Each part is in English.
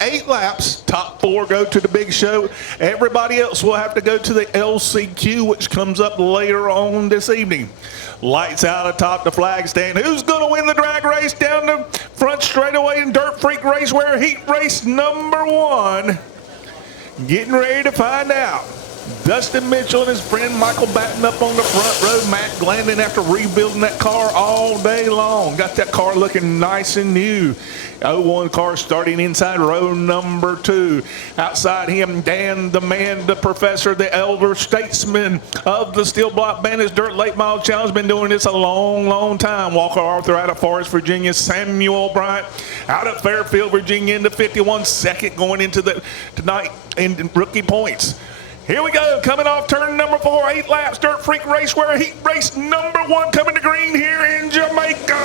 8 laps, top 4 go to the big show. Everybody else will have to go to the LCQ, which comes up later on this evening. Lights out atop the flag stand. Who's going to win the drag race down the front straightaway in Dirt Freak Raceway heat race number 1? Getting ready to find out. Dustin Mitchell and his friend Michael Batten up on the front row. Matt Glandon, after rebuilding that car all day long, got that car looking nice and new. 01 car starting inside row number 2. Outside him, Dan, the man, the professor, the elder statesman of the Steel Block Bandits Dirt Late Mile Challenge. Been doing this a long time. Walker Arthur out of Forest, Virginia. Samuel Bryant out of Fairfield, Virginia, into 51 second going into the tonight in rookie points. Here we go, coming off turn number 4, 8 laps, Dirt Freak Raceway, heat race number 1, coming to green here in Jamaica.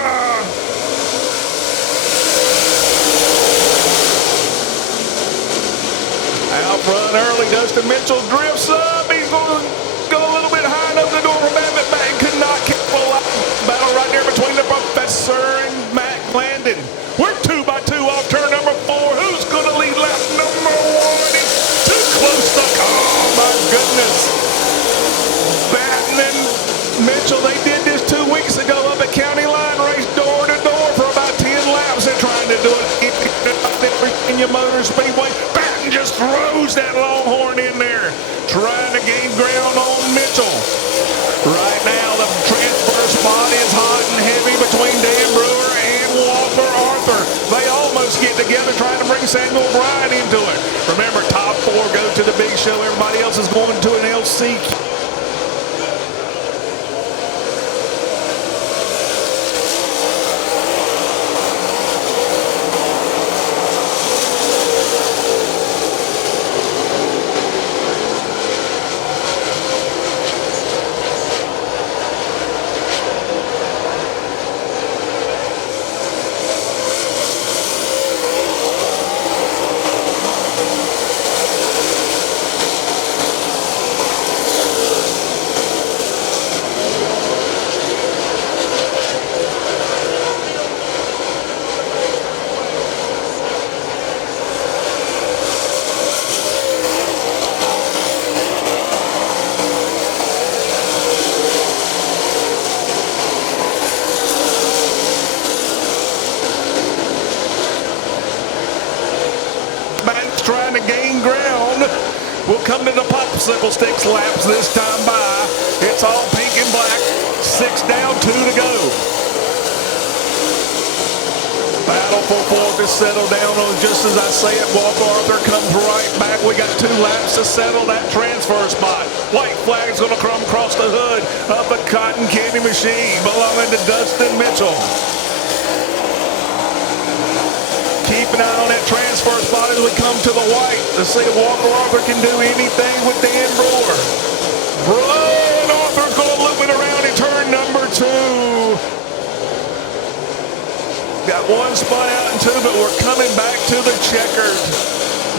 Out front early, Dustin Mitchell drifts up. He's going to go a little bit high enough the door from Matt Batten. Could not keep full out. Battle right there between the professor and Matt Glandon. We're 2 by 2 off turn number 4. Who's going to lead lap number 1? It's too close to call. My goodness. Batten and Mitchell, they did this 2 weeks ago up at County Line, raced door to door for about 10 laps. They're trying to do it up at Virginia Motor Speedway. Batten just throws that Longhorn in there, trying to gain ground on Mitchell. Right now, the transfer spot is hot and heavy between Dan Brewer and Walker Arthur. They almost get together trying to bring Samuel Bryant into it. Remember, top 4 go to the big show. Everybody else is going to an LCQ. Trying to gain ground. We'll come to the popsicle sticks laps this time by. It's all pink and black. 6 down, 2 to go. Battle for 4th is settled down on just as I say it. Walker Arthur comes right back. We got 2 laps to settle that transfer spot. White flag's going to come across the hood of the cotton candy machine belonging to Dustin Mitchell. Keep an eye on that transfer spot as we come to the white to see if Walker Arthur can do anything with Dan Brewer. And Arthur's going to loop it around in turn number 2. Got 1 spot out in 2, but we're coming back to the checkered.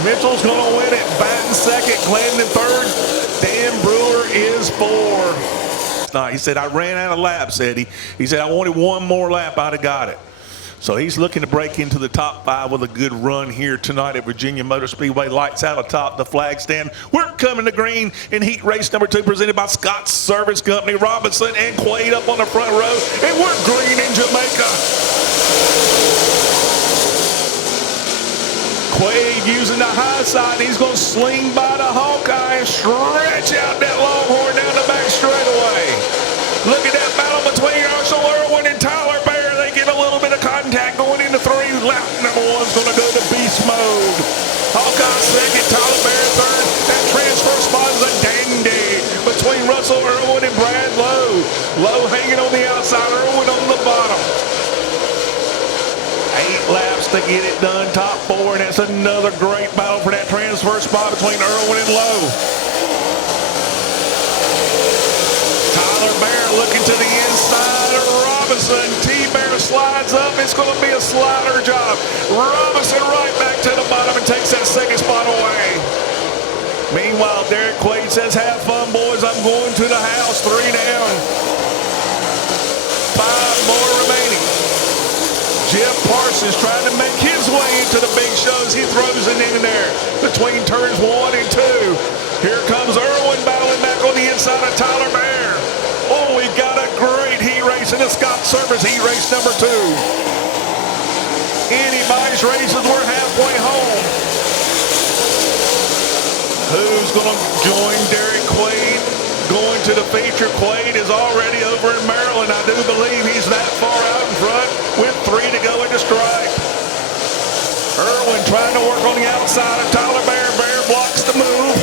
Mitchell's going to win it. Batten second, Glandon third. Dan Brewer is 4th. He said, I ran out of laps, Eddie. He said, I wanted 1 more lap, I'd have got it. So he's looking to break into the top 5 with a good run here tonight at Virginia Motor Speedway. Lights out atop the flag stand. We're coming to green in heat race number 2, presented by Scott's Service Company. Robinson and Quaid up on the front row, and we're green in Jamaica. Quaid using the high side. He's going to sling by the Hawkeye and stretch out that Longhorn down the back straightaway. Look at that battle between Arshel Irwin and Tyler Bear. Get a little bit of contact going into 3. Lap number 1's going to go to beast mode. Hawkeye second, Tyler Bear third. That transfer spot is a dandy between Russell Irwin and Brad Lowe. Lowe hanging on the outside, Irwin on the bottom. 8 laps to get it done, top 4, and that's another great battle for that transfer spot between Irwin and Lowe. Tyler Bear looking to the inside. Robinson, T-Bear slides up. It's going to be a slider job. Robinson right back to the bottom and takes that second spot away. Meanwhile, Derek Quaid says, have fun, boys. I'm going to the house. 3 down. 5 more remaining. Jeff Parsons trying to make his way into the big show as he throws it in there between turns 1 and 2. Here comes Irwin battling back on the inside of Tyler Bear. Oh, we got a great heat race in the Scott Service heat race number 2. Anybody's races, we're halfway home. Who's going to join Derek Quaid going to the feature? Quaid is already over in Maryland. I do believe he's that far out in front with 3 to go in the stripe. Irwin trying to work on the outside of Tyler Bear. Bear blocks the move.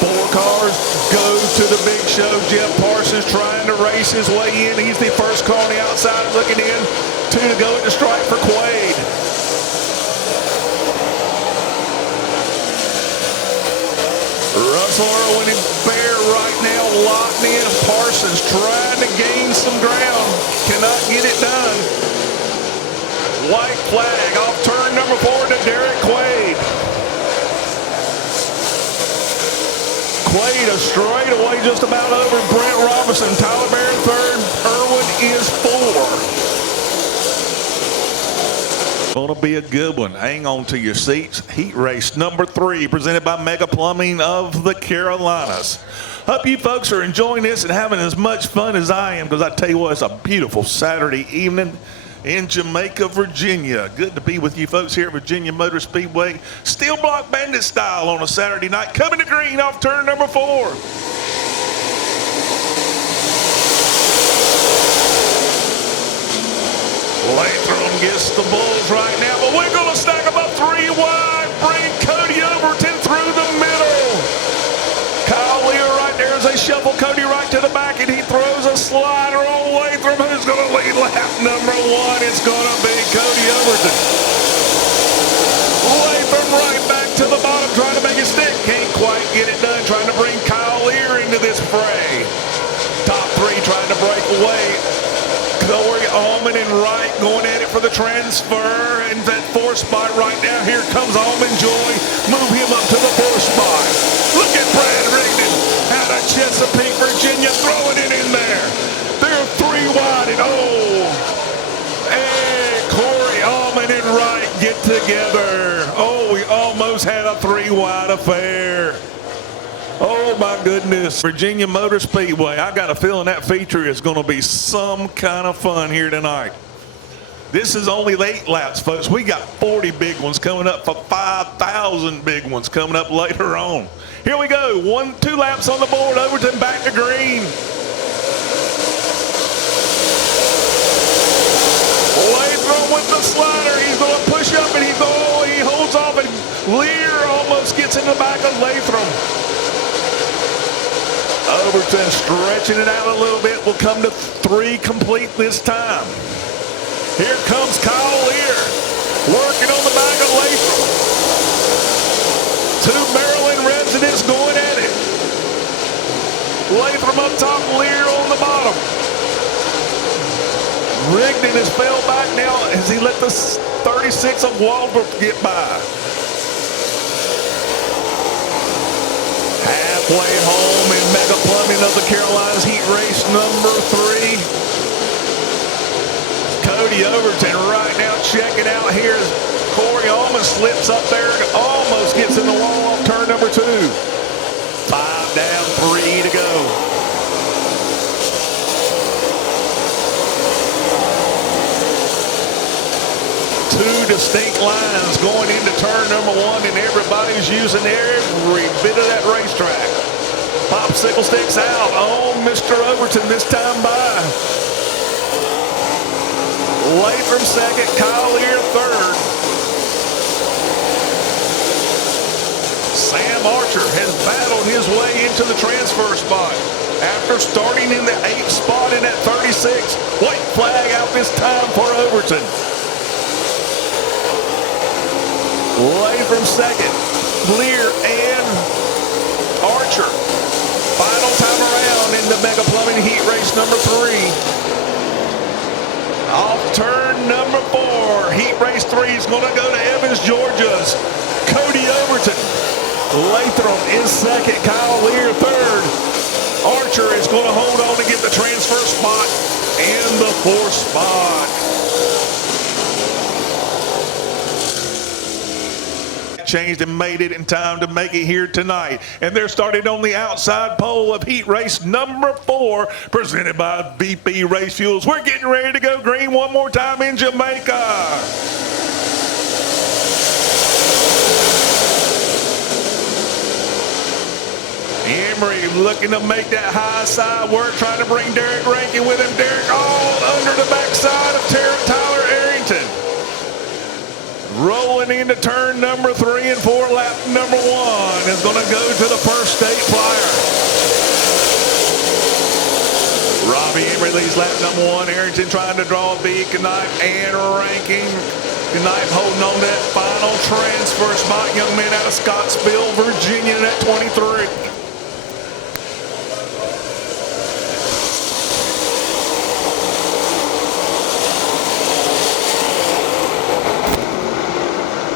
4 cars go to the big show. Jeff Parsons trying to race his way in. He's the first car on the outside looking in. 2 to go in the stripe for Quaid. Russell Irwin and Bear right now locked in. Parsons trying to gain some ground. Cannot get it done. White flag off turn number 4 to Derek Quaid. Quaid a straightaway just about over Brent Robinson. Tyler Bear in 3rd. Irwin is 4. Going to be a good one. Hang on to your seats. Heat race number 3 presented by Mega Plumbing of the Carolinas. Hope you folks are enjoying this and having as much fun as I am, because I tell you what, it's a beautiful Saturday evening in Jamaica, Virginia. Good to be with you folks here at Virginia Motor Speedway. Steel block bandit style on a Saturday night. Coming to green off turn number 4. Latham gets the bulls right now, but we're going to stack them up 3 wide. Bring Cody Overton through the middle. Kyle Lear right there as they shuffle Cody right to the back, and he throws a slider on Latham. Who's going to lead lap number 1? It's going to be Cody Overton. Latham right back to the bottom, trying to make it stick. Can't quite get it done, trying to bring Kyle Lear into this fray. Top 3 trying to break away. Corey Allman and Wright going at it for the transfer, and that 4th spot right now. Here comes Allman Joy. Move him up to the 4th spot. Look at Brad Rigdon out of Chesapeake, Virginia, throwing it in there. They're 3 wide, and Corey Allman and Wright get together. Oh, we almost had a 3 wide affair. Oh my goodness, Virginia Motor Speedway. I got a feeling that feature is going to be some kind of fun here tonight. This is only 8 laps, folks. We got 40 big ones coming up for 5,000 big ones coming up later on. Here we go. 2 laps on the board. Overton back to green. Latham with the slider. He's going to push up, and he holds off, and Lear almost gets in the back of Latham. Overton stretching it out a little bit. Will come to 3 complete this time. Here comes Kyle Lear working on the back of Latham. 2 Maryland residents going at it. Latham up top, Lear on the bottom. Rigdon has fell back now as he let the 36 of Walbrook get by. Halfway home in Mega Plumbing of the Carolinas heat race number 3. Cody Overton right now checking out here as Corey Allman slips up there and almost gets in the wall off turn number 2. 5 down, 3 to go. Two distinct lines going into turn number 1, and everybody's using every bit of that racetrack. Popsicle sticks out. Oh, Mr. Overton this time by. Latham 2nd, Kyle Lear 3rd. Sam Archer has battled his way into the transfer spot after starting in the 8th spot in that 36. White flag out this time for Overton. Latham 2nd, Lear and Archer. Final time around in the Mega Plumbing heat race number 3. Off turn number 4, heat race 3 is going to go to Evans, Georgia's Cody Overton. Latham is 2nd, Kyle Lear 3rd. Archer is going to hold on to get the transfer spot and the 4th spot. Changed and made it in time to make it here tonight. And they're started on the outside pole of heat race number 4, presented by BP Race Fuels. We're getting ready to go green one more time in Jamaica. Emery looking to make that high side work, trying to bring Derek Rankin with him. Derek all under the backside of Tyler Arrington. Rolling into turn number 3 and 4, lap number 1 is going to go to the first state flyer. Robbie Emery leads lap number 1. Arrington trying to draw a bead. Knife and Rankin. Knife holding on to that final transfer spot. Young man out of Scottsville, Virginia, at 23.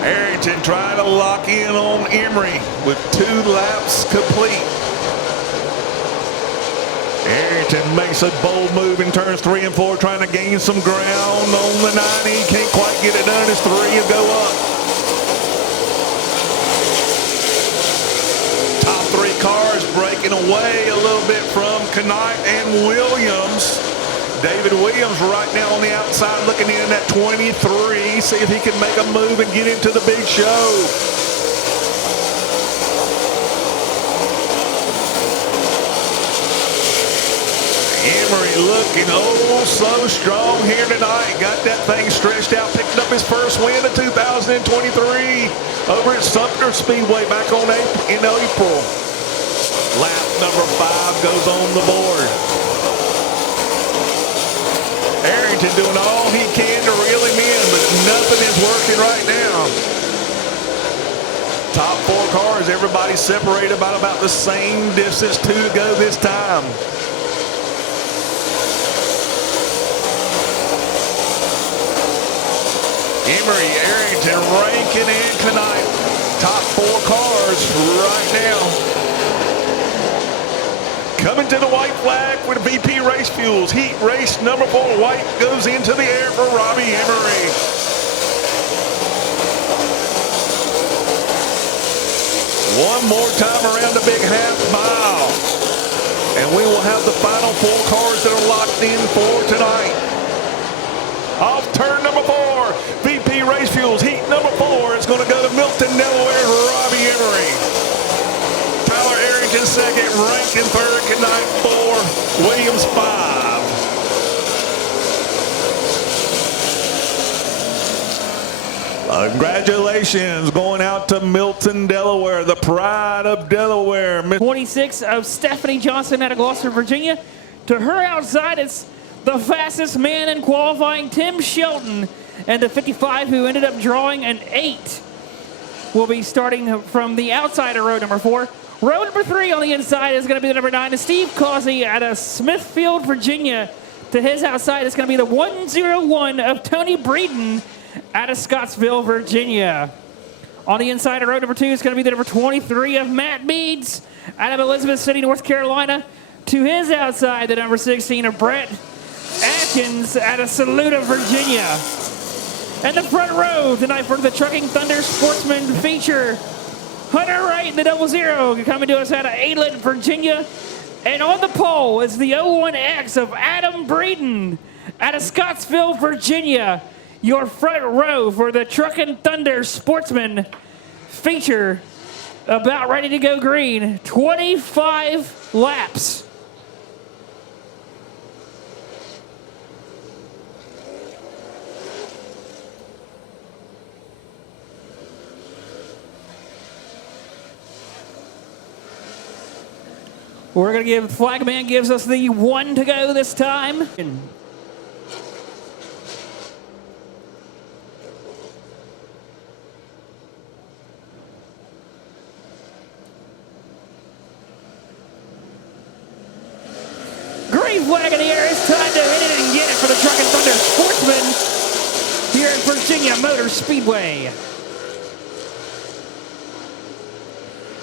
Arrington trying to lock in on Emery with 2 laps complete. Arrington makes a bold move in turns 3 and 4, trying to gain some ground on the 90. Can't quite get it done as 3 will go up. Top 3 cars breaking away a little bit from Knight and Williams. David Williams right now on the outside looking in at 23. See if he can make a move and get into the big show. Emery looking oh so strong here tonight. Got that thing stretched out, picked up his first win of 2023 over at Sumter Speedway back in April. Lap number 5 goes on the board. Arrington doing all he can to reel him in, but nothing is working right now. Top 4 cars, everybody separated about the same distance, 2 to go this time. Emery, Arrington, Rankin, and Knight. Top 4 cars right now. Coming to the white flag with VP Race Fuels. Heat race number 4. White goes into the air for Robbie Emery. One more time around the big half mile. And we will have the final 4 cars that are locked in for tonight. Off turn number 4, VP Race Fuels. Heat number 4 is going to go to Milton, Delaware, Robbie Emery. Tyler Arrington second, Rankin third, Knight 4, Williams 5. Congratulations going out to Milton, Delaware, the pride of Delaware. 26 of Stephanie Johnson out of Gloucester, Virginia. To her outside, it's the fastest man in qualifying, Tim Shelton, and the 55 who ended up drawing an 8 will be starting from the outside of row number 4. Row number 3 on the inside is going to be the number 9, Steve Causey out of Smithfield, Virginia. To his outside, it's going to be the 101 of Tony Breeden out of Scottsville, Virginia. On the inside of row number 2 is going to be the number 23 of Matt Meads out of Elizabeth City, North Carolina. To his outside, the number 16 of Brett Atkins out of Saluda, Virginia. And the front row tonight for the Trucking Thunder Sportsman feature, Hunter Wright in the 00 coming to us out of Aylet, Virginia. And on the pole is the 01X of Adam Breeden out of Scottsville, Virginia. Your front row for the Trucking Thunder Sportsman feature, about ready to go green. 25 laps. We're going to give, Flagman gives us the 1 to go this time. Green flag in the air. It's time to hit it and get it for the Trucking Thunder Sportsman here at Virginia Motor Speedway.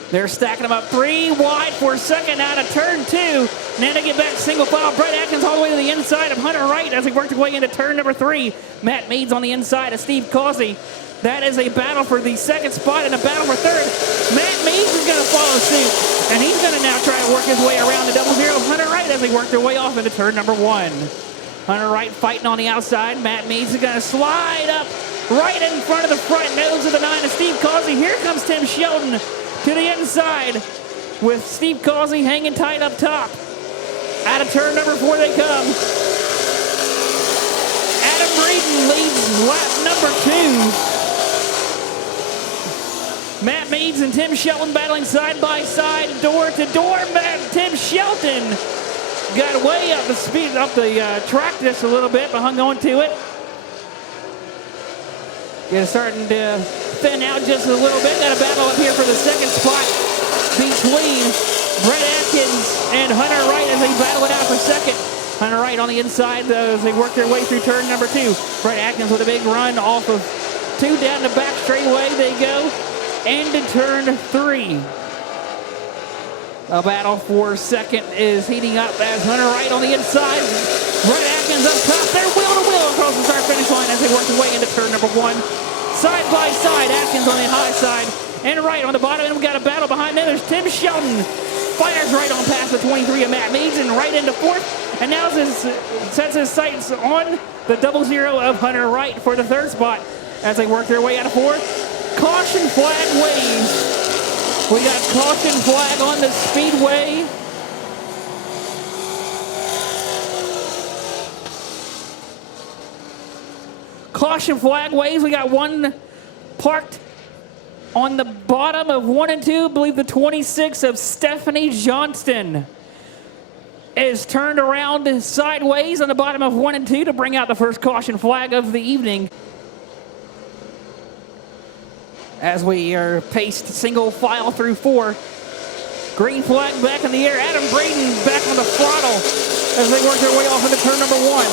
They're stacking them up 3 wide for second out of turn 2. Now they get back single file. Brett Atkins all the way to the inside of Hunter Wright as he worked his way into turn number 3. Matt Meads on the inside of Steve Causey. That is a battle for the second spot and a battle for third. Matt Meads is going to follow suit, and he's going to now try to work his way around the 0-0 of Hunter Wright as they work their way off into turn number 1. Hunter Wright fighting on the outside. Matt Meads is going to slide up right in front of the front nose of the 9 of Steve Causey. Here comes Tim Sheldon to the inside with Steve Causey hanging tight up top. Out of turn number 4 they come. Adam Breeden leads lap number 2. Matt Meads and Tim Shelton battling side by side, door to door. Tim Shelton got way up the speed, up the track just a little bit, but hung on to it. It's starting to thin out just a little bit. Got a battle up here for the second spot between Brett Atkins and Hunter Wright as they battle it out for second. Hunter Wright on the inside as they work their way through turn number 2. Brett Atkins with a big run off of 2 down the back straightaway they go. Into turn 3. A battle for second is heating up as Hunter Wright on the inside. Brett Atkins up top. They're wheel to wheel across the start finish line as they work their way into turn number 1. Side by side, Atkins on the high side and Wright on the bottom. And we got a battle behind them. There's Tim Shelton. Fires right on past the 23 of Matt Meads and right into 4th. And now sets his sights on the 0-0 of Hunter Wright for the 3rd spot as they work their way out of 4th. Caution flag waves. We got caution flag on the Speedway. Caution flag waves. We got one parked on the bottom of 1 and 2. I believe the 26 of Stephanie Johnston is turned around sideways on the bottom of 1 and 2 to bring out the first caution flag of the evening. As we are paced single file through 4. Green flag back in the air. Adam Breeden back on the throttle as they work their way off into turn number 1.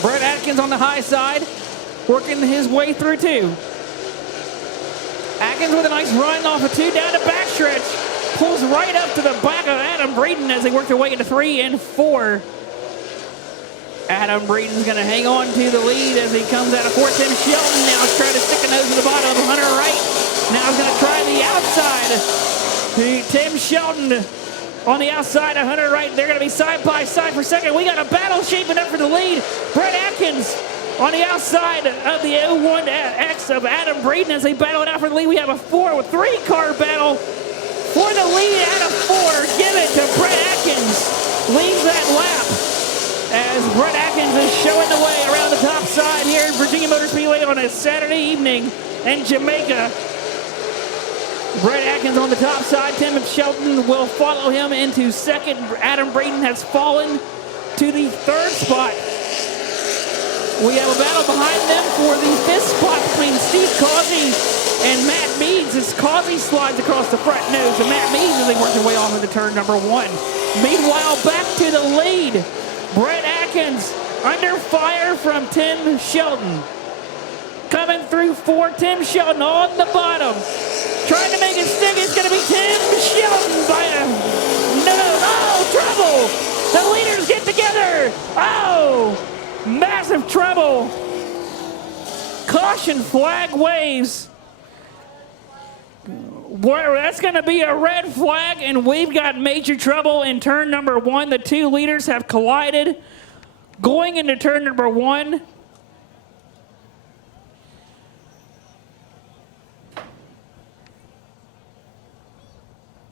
Brett Atkins on the high side, working his way through 2. Atkins with a nice run off of 2 down the backstretch. Pulls right up to the back of Adam Breeden as they work their way into 3 and 4. Adam Breeden's going to hang on to the lead as he comes out of 4. Tim Shelton now is trying to stick a nose in the bottom of Hunter Wright. Now he's going to try the outside. Tim Shelton on the outside of Hunter Wright. They're going to be side by side for second. We got a battle shaping up for the lead. Brett Atkins on the outside of the 01X of Adam Breeden as they battle it out for the lead. We have a 3-car battle for the lead out of 4. Give it to Brett Atkins. Leads that lap. As Brett Atkins is showing the way around the top side here in Virginia Motor Speedway on a Saturday evening in Jamaica. Brett Atkins on the top side. Tim Shelton will follow him into second. Adam Breeden has fallen to the 3rd spot. We have a battle behind them for the 5th spot between Steve Causey and Matt Meads as Causey slides across the front nose of Matt Meads as they work their way off into turn number 1. Meanwhile, back to the lead. Brett Atkins under fire from Tim Shelton. Coming through 4, Tim Shelton on the bottom. Trying to make it stick. It's going to be Tim Shelton by a... Oh, trouble! The leaders get together. Oh, massive trouble. Caution flag waves. That's going to be a red flag, and we've got major trouble in turn number 1. The 2 leaders have collided. Going into turn number 1.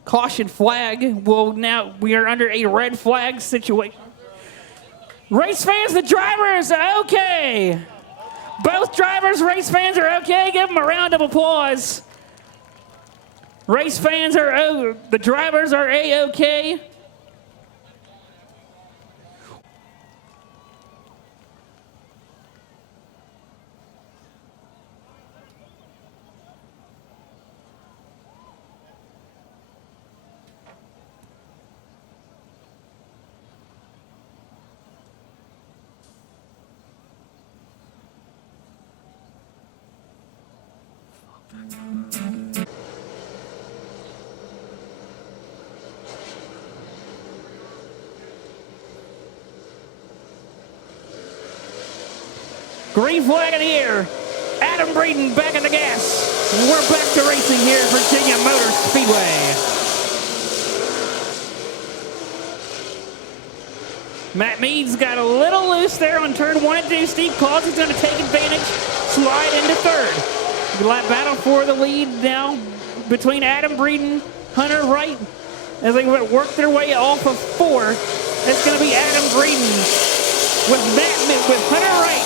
Caution flag will now, we are under a red flag situation. Race fans, the drivers, okay. Both drivers, race fans are okay. Give them a round of applause. Race fans are, the drivers are A-okay. Green flag in the air. Adam Braden back in the gas. We're back to racing here at Virginia Motor Speedway. Matt Meads got a little loose there on turn 1 and 2. Steve Causey's going to take advantage, slide into third. Lap battle for the lead now between Adam Braden, Hunter Wright, as they work their way off of 4. It's going to be Adam Braden with Hunter Wright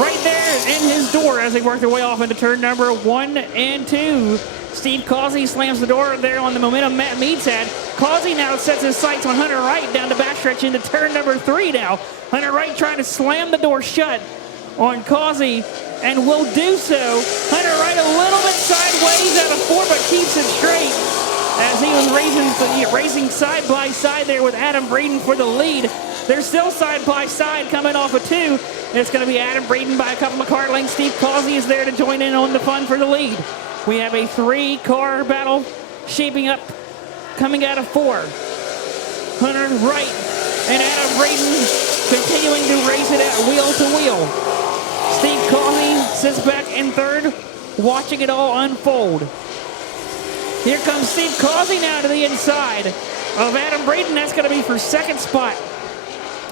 right there in his door as they work their way off into turn number 1 and 2. Steve Causey slams the door there on the momentum Matt Meads had. Causey now sets his sights on Hunter Wright down the backstretch into turn number 3 now. Hunter Wright trying to slam the door shut on Causey and will do so. Hunter Wright a little bit sideways out of 4 but keeps it straight as he was racing side by side there with Adam Braden for the lead. They're still side by side coming off of 2. It's going to be Adam Braden by a couple of car lengths. Steve Causey is there to join in on the fun for the lead. We have a 3-car battle shaping up coming out of 4. Hunter Wright and Adam Braden continuing to race it at wheel to wheel. Steve Causey sits back in third, watching it all unfold. Here comes Steve Causey now to the inside of Adam Braden. That's going to be for second spot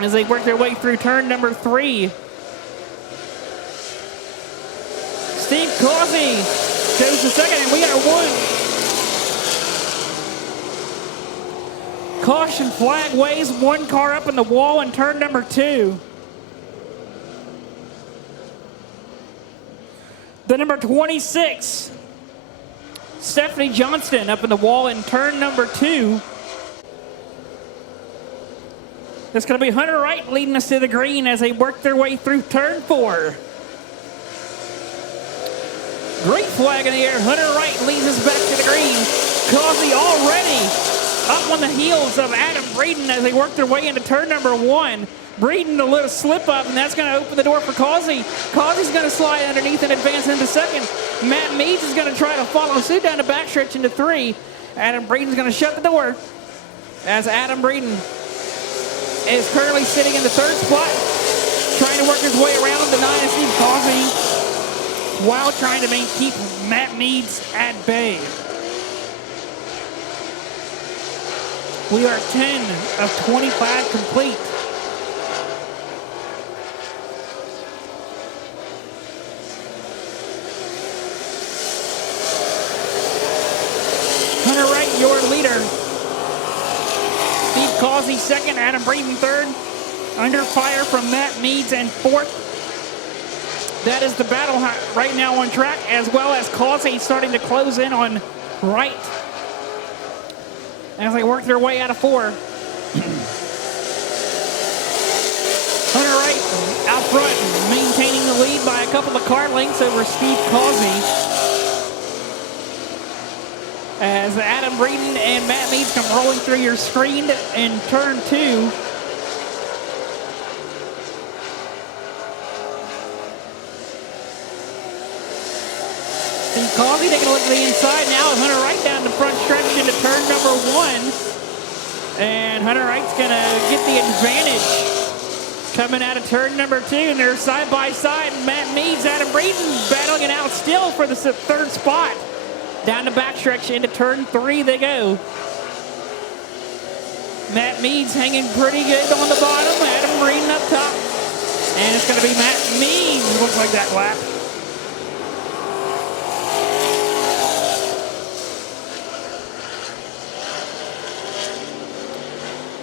as they work their way through turn number 3. Steve Causey goes to second, and we got 1. Caution flag waves, 1 car up in the wall in turn number 2. The number 26, Stephanie Johnston, up in the wall in turn number 2. It's going to be Hunter Wright leading us to the green as they work their way through turn 4. Great flag in the air. Hunter Wright leads us back to the green. Causey already up on the heels of Adam Braden as they work their way into turn number 1. Braden a little slip up, and that's going to open the door for Causey. Causey's going to slide underneath and advance into second. Matt Meads is going to try to follow suit down the backstretch into 3. Adam Braden's going to shut the door as Adam Braden is currently sitting in the 3rd spot, trying to work his way around the 9 and Steve Causey while trying to keep Matt Meads at bay. We are 10 of 25 complete. Hunter Wright, your leader. Steve Causey second, Adam Braden third. Under fire from Matt Meads in 4th. That is the battle right now on track, as well as Causey starting to close in on Wright as they work their way out of 4. Hunter Wright out front, maintaining the lead by a couple of car lengths over Steve Causey. As Adam Braden and Matt Meads come rolling through your screen in turn 2. Steve Causey taking a look at the inside now. Hunter Wright down the front stretch into turn number 1. And Hunter Wright's going to get the advantage coming out of turn number 2. And they're side by side. Matt Meads, Adam Braden battling it out still for the 3rd spot. Down the backstretch into turn 3 they go. Matt Meads hanging pretty good on the bottom. Adam Braden up top. And it's going to be Matt Meads. Looks like that lap.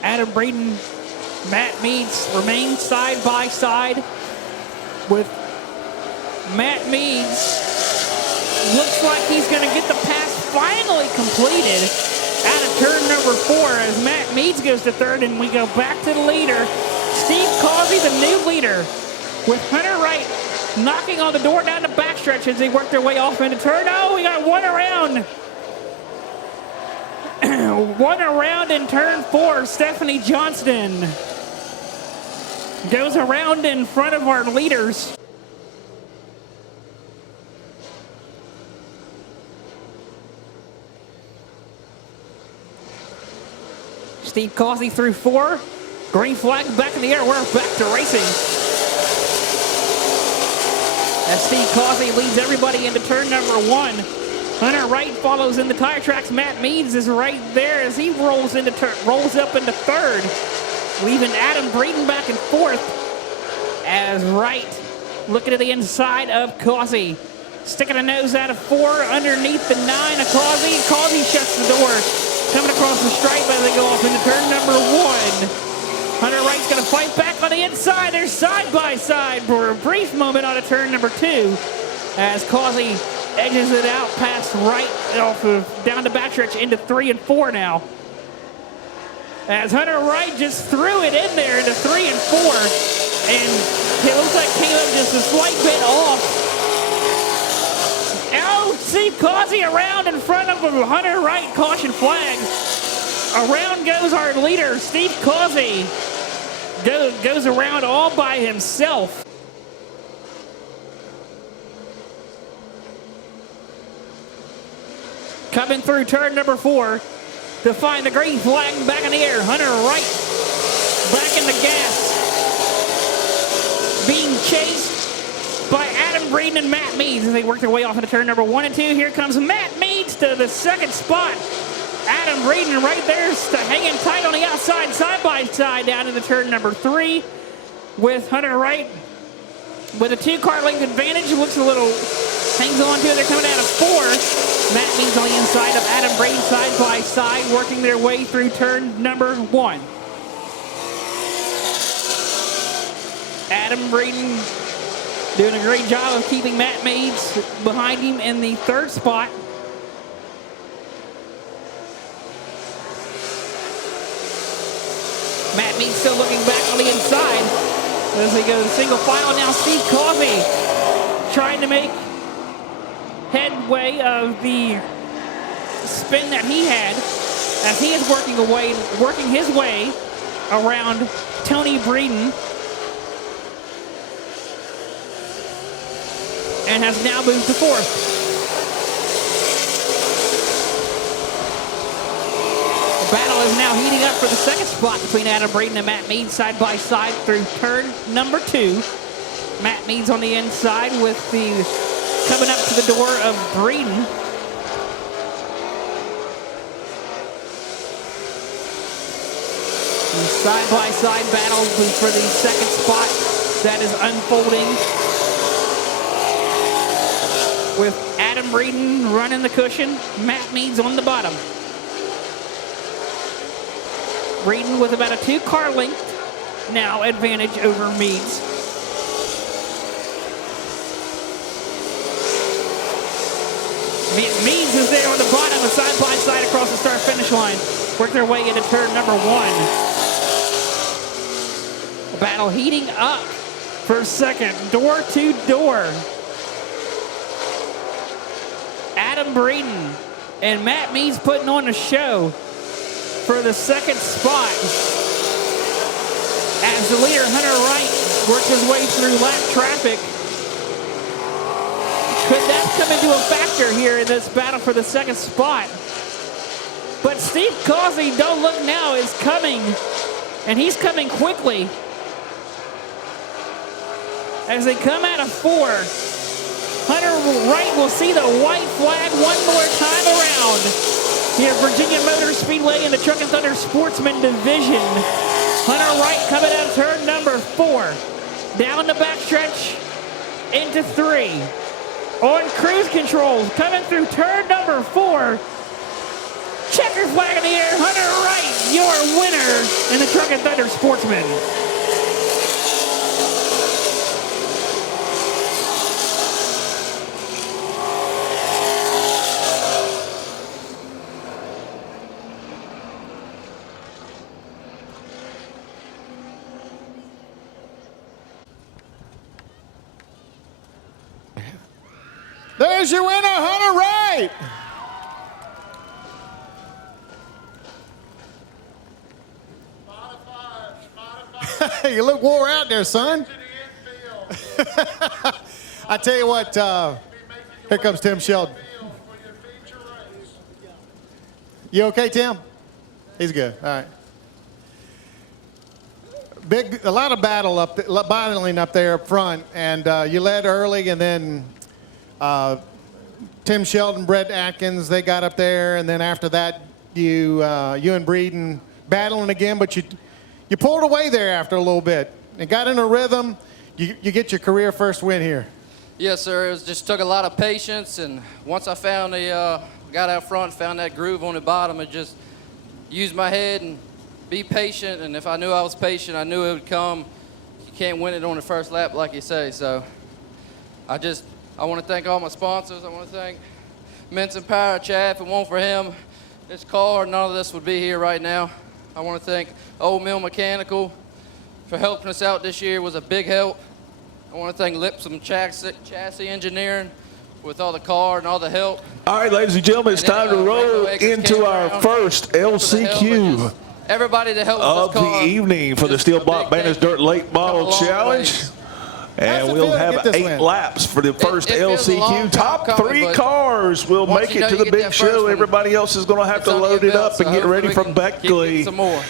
Adam Braden, Matt Meads remain side by side with Matt Meads. Looks like he's going to get the pass finally completed out of turn number 4 as Matt Meads goes to 3rd, and we go back to the leader. Steve Causey, the new leader, with Hunter Wright knocking on the door down the backstretch as they work their way off into turn. Oh, we got 1 around. 1 around in turn 4. Stephanie Johnston goes around in front of our leaders. Steve Causey through 4. Green flag back in the air. We're back to racing. as Steve Causey leads everybody into turn number 1. Hunter Wright follows in the tire tracks. Matt Meads is right there as he rolls up into third, leaving Adam Breeden back in fourth as Wright looking at the inside of Causey. Sticking a nose out of 4 underneath the 9 of Causey. Causey shuts the door, coming across the stripe as they go off into turn number 1. Hunter Wright's going to fight back on the inside. They're side by side for a brief moment on a turn number 2 as Causey edges it out past Wright off of down the backstretch into 3 and 4 now. As Hunter Wright just threw it in there into 3 and 4, and it looks like came up just a slight bit off. Oh, Steve Causey around in front of Hunter Wright, caution flag. Around goes our leader, Steve Causey. Goes around all by himself. Coming through turn number 4 to find the green flag back in the air. Hunter Wright back in the gas. Being chased by Adam Breeden and Matt Meads as they work their way off into turn number 1 and 2. Here comes Matt Meads to the second spot. Adam Breeden right there hanging tight on the outside, side by side down into turn number 3 with Hunter Wright with a 2-car length advantage. Looks a little, hangs on to it. They're coming out of 4. Matt Meads on the inside of Adam Breeden side by side, working their way through turn number 1. Adam Breeden doing a great job of keeping Matt Meads behind him in the 3rd spot. Matt Meads still looking back on the inside as they go single file. Now Steve Causey trying to make headway of the spin that he had as he is working his way around Tony Breeden and has now moved to 4th. The battle is now heating up for the 2nd spot between Adam Breeden and Matt Meads side by side through turn number 2. Matt Meads on the inside with the coming up to the door of Breeden. Side-by-side battle for the 2nd spot that is unfolding with Adam Breeden running the cushion, Matt Meads on the bottom. Breeden with about a 2-car length now advantage over Meads. Meads is there on the bottom of side-by-side across the start-finish line. Work their way into turn number 1. The battle heating up for 2nd, door to door. Adam Breeden and Matt Meads putting on a show for the 2nd spot as the leader, Hunter Wright, works his way through lap traffic. Could that come into a factor here in this battle for the 2nd spot? But Steve Causey, don't look now, is coming, and he's coming quickly. As they come out of 4, Hunter Wright will see the white flag one more time around here at Virginia Motor Speedway in the Truck and Thunder Sportsman Division. Hunter Wright coming out of turn number 4, down the backstretch into 3. On cruise control, coming through turn number 4. Checker flag in the air. Hunter Wright, your winner in the Truck and Thunder Sportsman. There's your winner, Hunter Wright. You look wore out there, son. I tell you what, here comes Tim Sheldon. You okay, Tim? He's good. All right. a lot of battling up there up front, and you led early, and then Tim Shelton, Brett Atkins, they got up there, and then after that, you and Breeden battling again, but you pulled away there after a little bit and got in a rhythm. You get your career first win here. Yes, sir. It just took a lot of patience, and once I found got out front, found that groove on the bottom, it just used my head and be patient. And if I knew I was patient, I knew it would come. You can't win it on the first lap, like you say. So I want to thank all my sponsors. I want to thank Minson Power, Chad. If it weren't for him, this car, none of this would be here right now. I want to thank Old Mill Mechanical for helping us out this year. It was a big help. I want to thank Lipsum Chassis Engineering with all the car and all the help. All right, ladies and gentlemen, it's time to roll into our first LCQ everybody that helped of this car, the evening for the Steel Block Bandits Dirt Late Model Challenge. And we'll have 8 laps for the first LCQ. Top 3 cars will make it to the big show. Everybody else is going to have to load it up and get ready for Beckley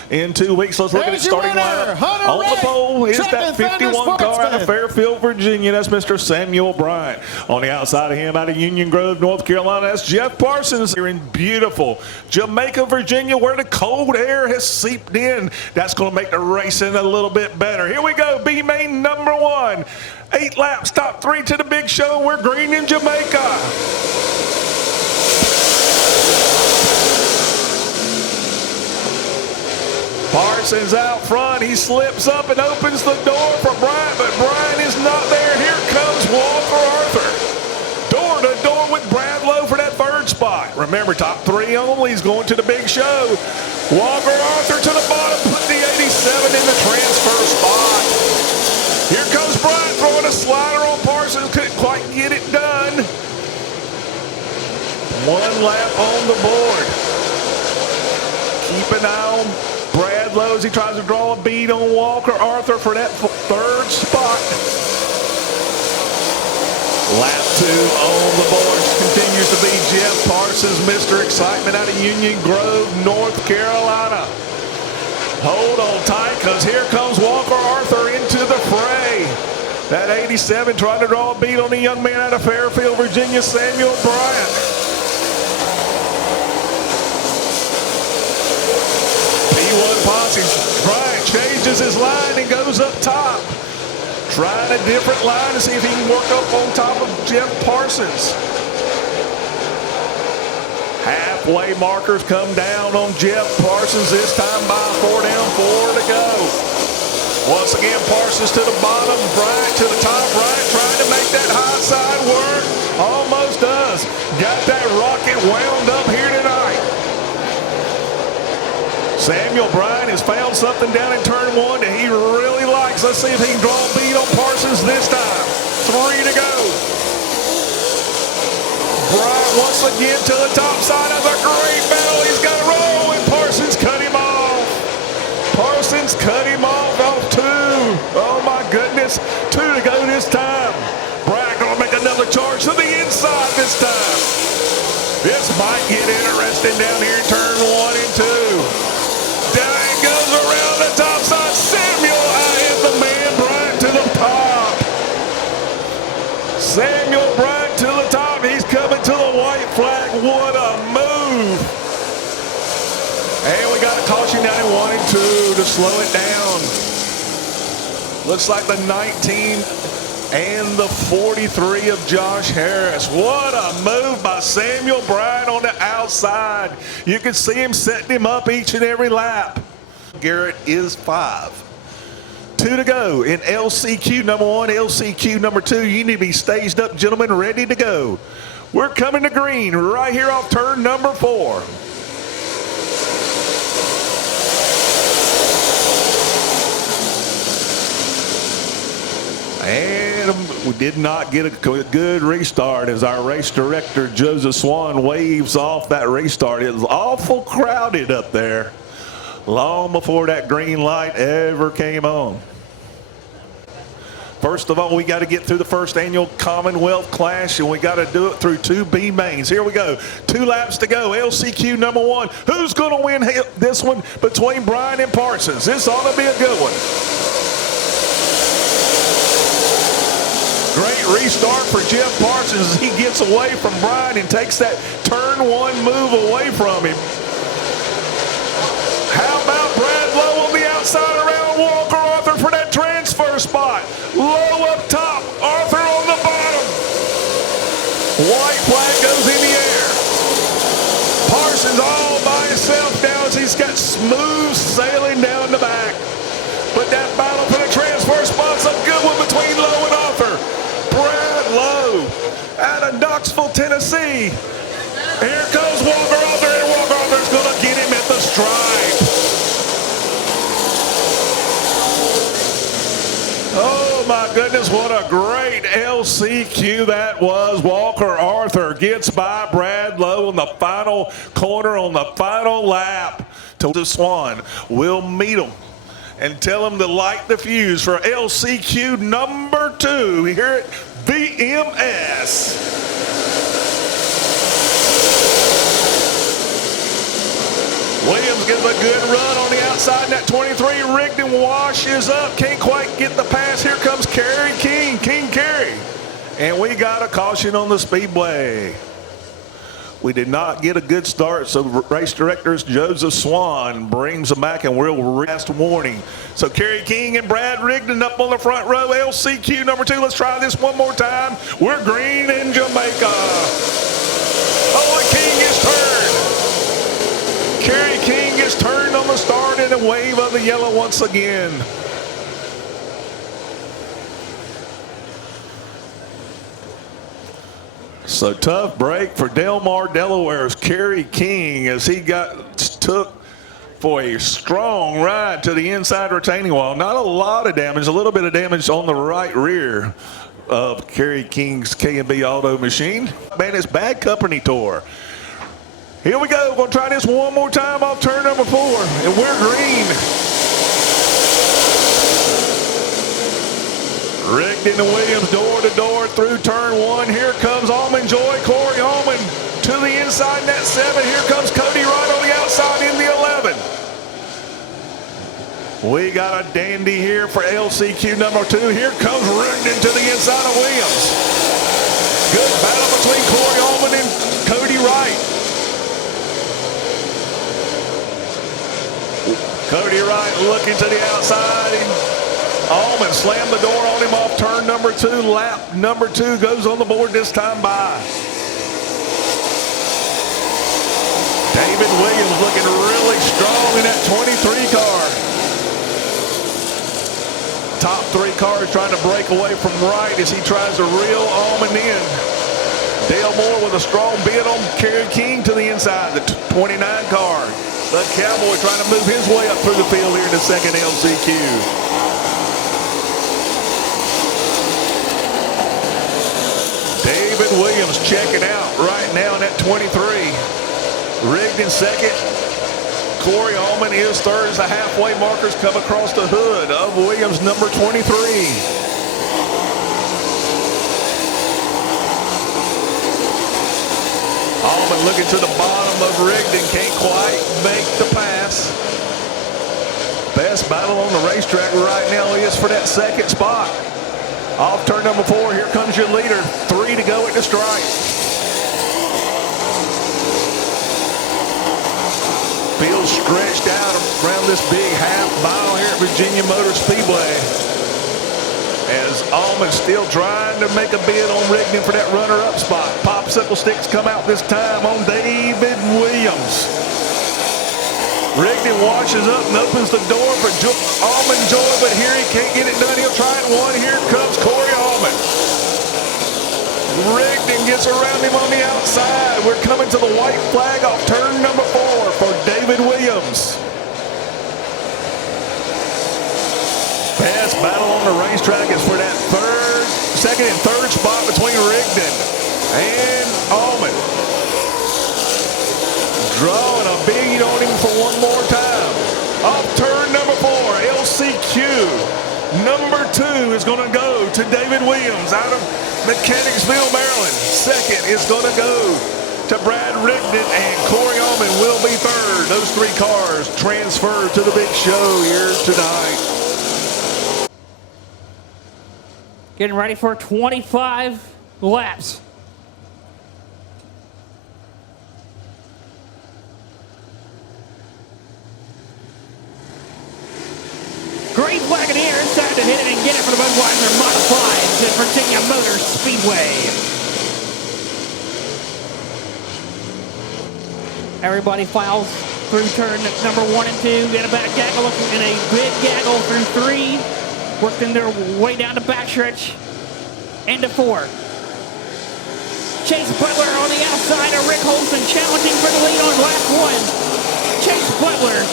in 2 weeks. Let's look at the starting lineup. On the pole is that 51 car out of Fairfield, Virginia. That's Mr. Samuel Bryant. On the outside of him, out of Union Grove, North Carolina, that's Jeff Parsons here in beautiful Jamaica, Virginia, where the cold air has seeped in. That's going to make the racing a little bit better. Here we go, B main number 1. 8 laps, top 3 to the big show. We're green in Jamaica. Parsons out front. He slips up and opens the door for Bryant, but Bryant is not there. Here comes Walker Arthur. Door to door with Brad Lowe for that 3rd spot. Remember, top 3 only is going to the big show. Walker Arthur to the bottom, put the 87 in the transfer spot. Here comes Bryant throwing a slider on Parsons. Couldn't quite get it done. 1 lap on the board. Keep an eye on Brad Lowe as he tries to draw a bead on Walker Arthur for that 3rd spot. Lap 2 on the board continues to be Jeff Parsons, Mr. Excitement out of Union Grove, North Carolina. Hold on tight, because here comes Walker Arthur into the fray. That 87 trying to draw a beat on the young man out of Fairfield, Virginia, Samuel Bryant. P1 posse. Bryant changes his line and goes up top. Trying a different line to see if he can work up on top of Jeff Parsons. Halfway markers come down on Jeff Parsons, this time by 4 down, 4 to go. Once again, Parsons to the bottom, Bryant to the top. Bryant trying to make that high side work. Almost does. Got that rocket wound up here tonight. Samuel Bryant has found something down in turn 1 that he really likes. Let's see if he can draw a bead on Parsons this time. 3 to go. Bryant once again to the top side of a great battle. He's got to roll, and Parsons cut him off. Parsons cut him off 2. Oh my goodness, 2 to go this time. Bryant gonna make another charge to the inside this time. This might get interesting down here in turn 1 and 2. Down it goes around the top side. Samuel hit the man. Bryant to the top. Samuel Bryant to the top. He's coming to the white flag. What a move. And we got a caution down in 1 and 2 to slow it down. Looks like the 19 and the 43 of Josh Harris. What a move by Samuel Bryant on the outside. You can see him setting him up each and every lap. Garrett is 5. 2 to go in LCQ number 1, LCQ number 2. You need to be staged up, gentlemen, ready to go. We're coming to green right here off turn number 4. And we did not get a good restart as our race director, Joseph Swan, waves off that restart. It was awful crowded up there long before that green light ever came on. First of all, we got to get through the first annual Commonwealth Clash, and we got to do it through 2B mains. Here we go. 2 laps to go. LCQ number 1. Who's going to win this one between Brian and Parsons? This ought to be a good one. Great restart for Jeff Parsons as he gets away from Brian and takes that turn 1 move away from him. How about Brad Lowe on the outside around Walker Arthur for that transfer spot? Low up top, Arthur on the bottom. White flag goes in the air. Parsons all by himself now as he's got smooth sailing down the back. But that battle for the transfer spot's a good one between Lowe and Arthur. Brad Lowe out of Knoxville, Tennessee. Here comes Walker Arthur, and Walker Arthur's going to get him at the stripe. Oh my goodness, what a great LCQ that was. Walker Arthur gets by Brad Lowe in the final corner on the final lap. To the Swan, we'll meet him and tell him to light the fuse for LCQ number 2 here at VMS. Williams gives a good run on the outside in that 23. Rigdon washes up. Can't quite get the pass. Here comes Kerry King. King Kerry. And we got a caution on the Speedway. We did not get a good start, so race directors Joseph Swan brings them back, and we'll rest warning. So Kerry King and Brad Rigdon up on the front row. LCQ number 2. Let's try this one more time. We're green in Jamaica. Oh, and King is turned. Kerry King is turned on the start in a wave of the yellow once again. So tough break for Delmar, Delaware's Kerry King as he took for a strong ride to the inside retaining wall. Not a lot of damage, a little bit of damage on the right rear of Kerry King's K&B Auto machine. Bandits Bad Company Tour. Here we go. We're going to try this one more time off turn number 4, and we're green. Rigdon and Williams door to door through turn 1. Here comes Almond Joy, Corey Almond to the inside net 7. Here comes Cody Wright on the outside in the 11. We got a dandy here for LCQ number 2. Here comes Rigdon to the inside of Williams. Good battle between Corey Almond and Cody Wright. Cody Wright looking to the outside. Almond slammed the door on him off turn number 2. Lap number 2 goes on the board this time by. David Williams looking really strong in that 23 car. Top 3 cars trying to break away from Wright as he tries to reel Almond in. Dale Moore with a strong bid on Kerry King to the inside, the 29 car. The Cowboy trying to move his way up through the field here in the second LCQ. David Williams checking out right now in that 23. Rigdon second. Corey Allman is third as the halfway markers come across the hood of Williams number 23. Allman looking to the bottom of Rigdon, can't quite make the pass. Best battle on the racetrack right now is for that second spot. Off turn number 4, here comes your leader. 3 to go at the stripe. Field stretched out around this big half mile here at Virginia Motor Speedway. As Allman still trying to make a bid on Rigdon for that runner-up spot. Popsicle sticks come out this time on David Williams. Rigdon washes up and opens the door for Almond Joy, but here he can't get it done. He'll try it one. Here comes Corey Almond. Rigdon gets around him on the outside. We're coming to the white flag off turn number 4 for David Williams. Best battle on the racetrack is for that second and third spot between Rigdon and Almond. Drawing a bead on him for one more time. Off turn number 4, LCQ number 2. is going to go to David Williams out of Mechanicsville, Maryland. Second is going to go to Brad Rigdon, and Corey Allman will be third. Those 3 cars transferred to the big show here tonight. Getting ready for 25 laps. Green Wagoneer is time to hit it and get it for the Budweiser Modifieds at Virginia Motor Speedway. Everybody files through turn number 1 and 2. Get a back gaggle, looking in a big gaggle through 3. Working their way down the backstretch into 4. Chase Butler on the outside of Rick Holson challenging for the lead on lap 1. Chase Butler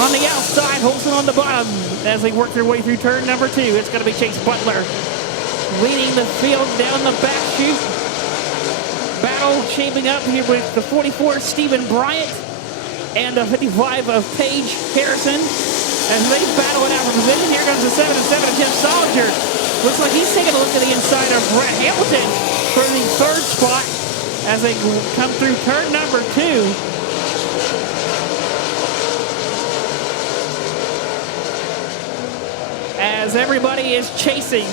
on the outside, Holson on the bottom as they work their way through turn number 2. It's going to be Chase Butler leading the field down the back chute. Battle shaping up here with the 44 Stephen Bryant and the 55 of Paige Harrison. As they battle it out for position, here comes the 7 and 7 of Jeff Solinger. Looks like he's taking a look at the inside of Brett Hamilton for the 3rd spot as they come through turn number 2. As everybody is chasing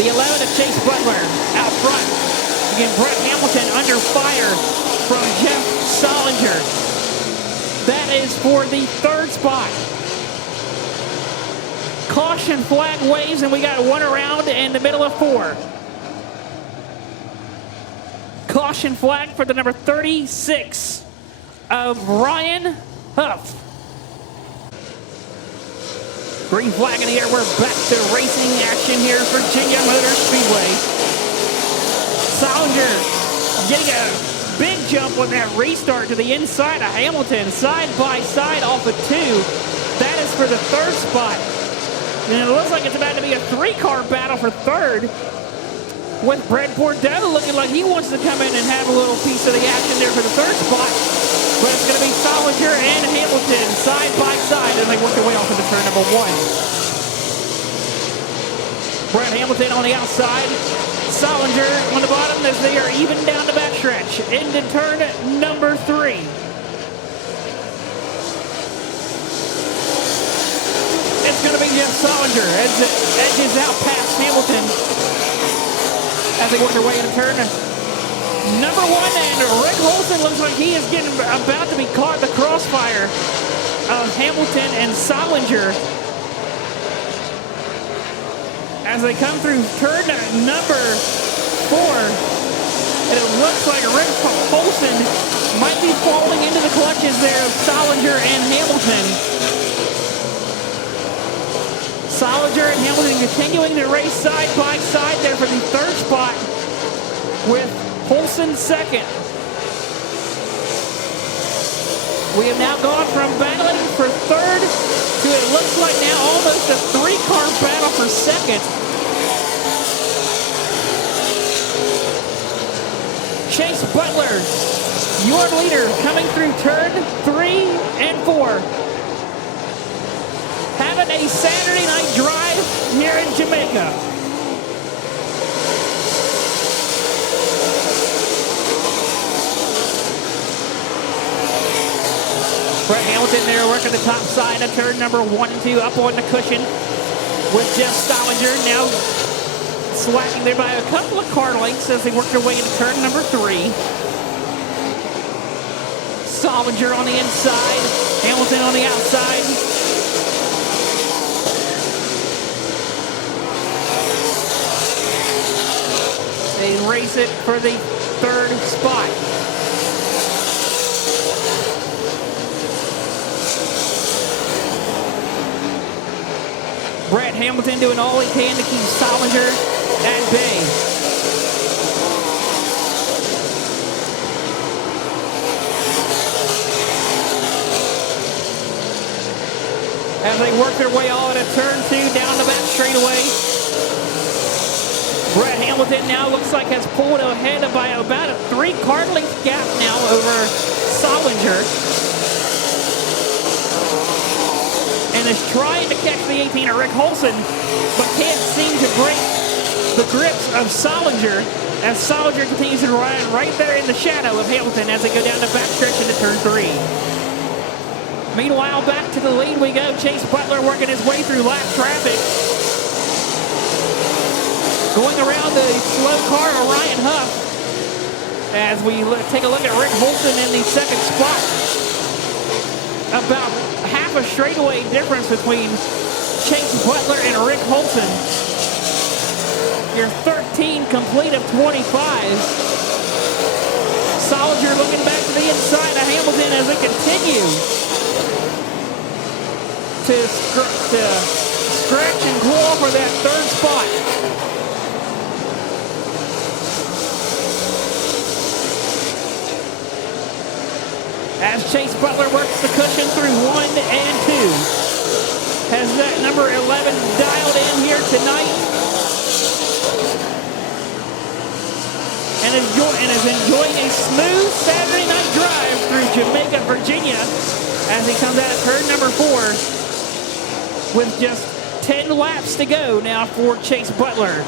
the 11 of Chase Butler out front. Again, Brett Hamilton under fire from Jeff Solinger. That is for the 3rd spot. Caution flag waves, and we got 1 around in the middle of 4. Caution flag for the number 36 of Ryan Huff. Green flag in the air. We're back to racing action here at Virginia Motor Speedway. Solinger getting a big jump on that restart to the inside of Hamilton. Side by side off of 2. That is for the 3rd spot. And it looks like it's about to be a 3-car battle for 3rd. With Brad Bordeaux looking like he wants to come in and have a little piece of the action there for the 3rd spot. But it's going to be Solinger and Hamilton side by side as they work their way off into turn number 1. Brad Hamilton on the outside. Solinger on the bottom as they are even down the backstretch into turn number 3. It's going to be Jeff Solinger as it edges out past Hamilton as they work their way into turn number 1, and Rick Holson looks like he is getting about to be caught in the crossfire of Hamilton and Solinger as they come through turn number 4. And it looks like Rick Holson might be falling into the clutches there of Solinger and Hamilton. Solinger and Hamilton continuing to race side by side there for the 3rd spot with Holson 2nd. We have now gone from battling for 3rd to it looks like now almost a 3-car battle for 2nd. Chase Butler, your leader, coming through turn 3 and 4. Having a Saturday night drive here in Jamaica. Brett Hamilton there working the top side of turn number 1 and 2 up on the cushion with Jeff Solinger now slacking there by a couple of car lengths as they work their way into turn number 3. Solinger on the inside, Hamilton on the outside. They race it for the 3rd spot. Brad Hamilton doing all he can to keep Solinger at bay. As they work their way all into turn 2 down the back straightaway. Brad Hamilton now looks like has pulled ahead by about a 3-car length gap now over Solinger. and is trying to catch the 18 of Rick Holson, but can't seem to break the grips of Solinger, as Solinger continues to ride right there in the shadow of Hamilton as they go down the backstretch into turn 3. Meanwhile, back to the lead we go. Chase Butler working his way through lap traffic. Going around the slow car of Ryan Huff as we take a look at Rick Holson in the second spot. About half a straightaway difference between Chase Butler and Rick Holson. Your 13 complete of 25. Solinger looking back to the inside of Hamilton as they continue to scratch and claw for that third spot. As Chase Butler works the cushion through 1 and 2. Has that number 11 dialed in here tonight. And is enjoying a smooth Saturday night drive through Jamaica, Virginia, as he comes out of turn number 4 with just 10 laps to go now for Chase Butler.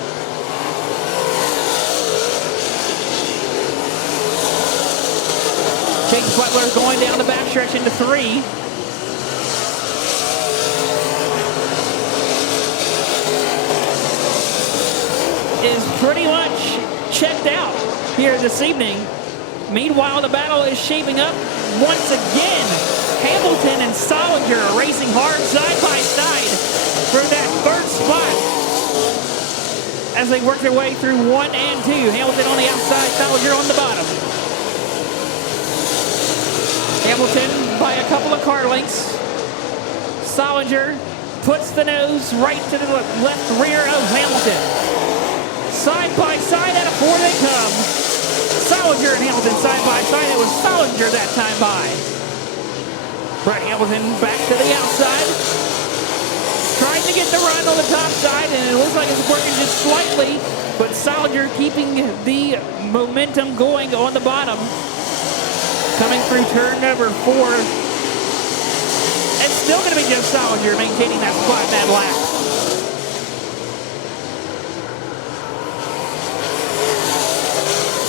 Chase Butler going down the backstretch into 3. Is pretty much checked out here this evening. Meanwhile, the battle is shaping up once again. Hamilton and Solinger are racing hard side by side for that third spot as they work their way through 1 and 2. Hamilton on the outside, Solinger on the bottom. Hamilton by a couple of car lengths. Solinger puts the nose right to the left rear of Hamilton. Side by side, out of 4 they come. Solinger and Hamilton side by side. It was Solinger that time by. Brett Hamilton back to the outside. Trying to get the run on the top side, and it looks like it's working just slightly, but Solinger keeping the momentum going on the bottom. Coming through turn number 4. It's still going to be just Solinger maintaining that spot in that lap.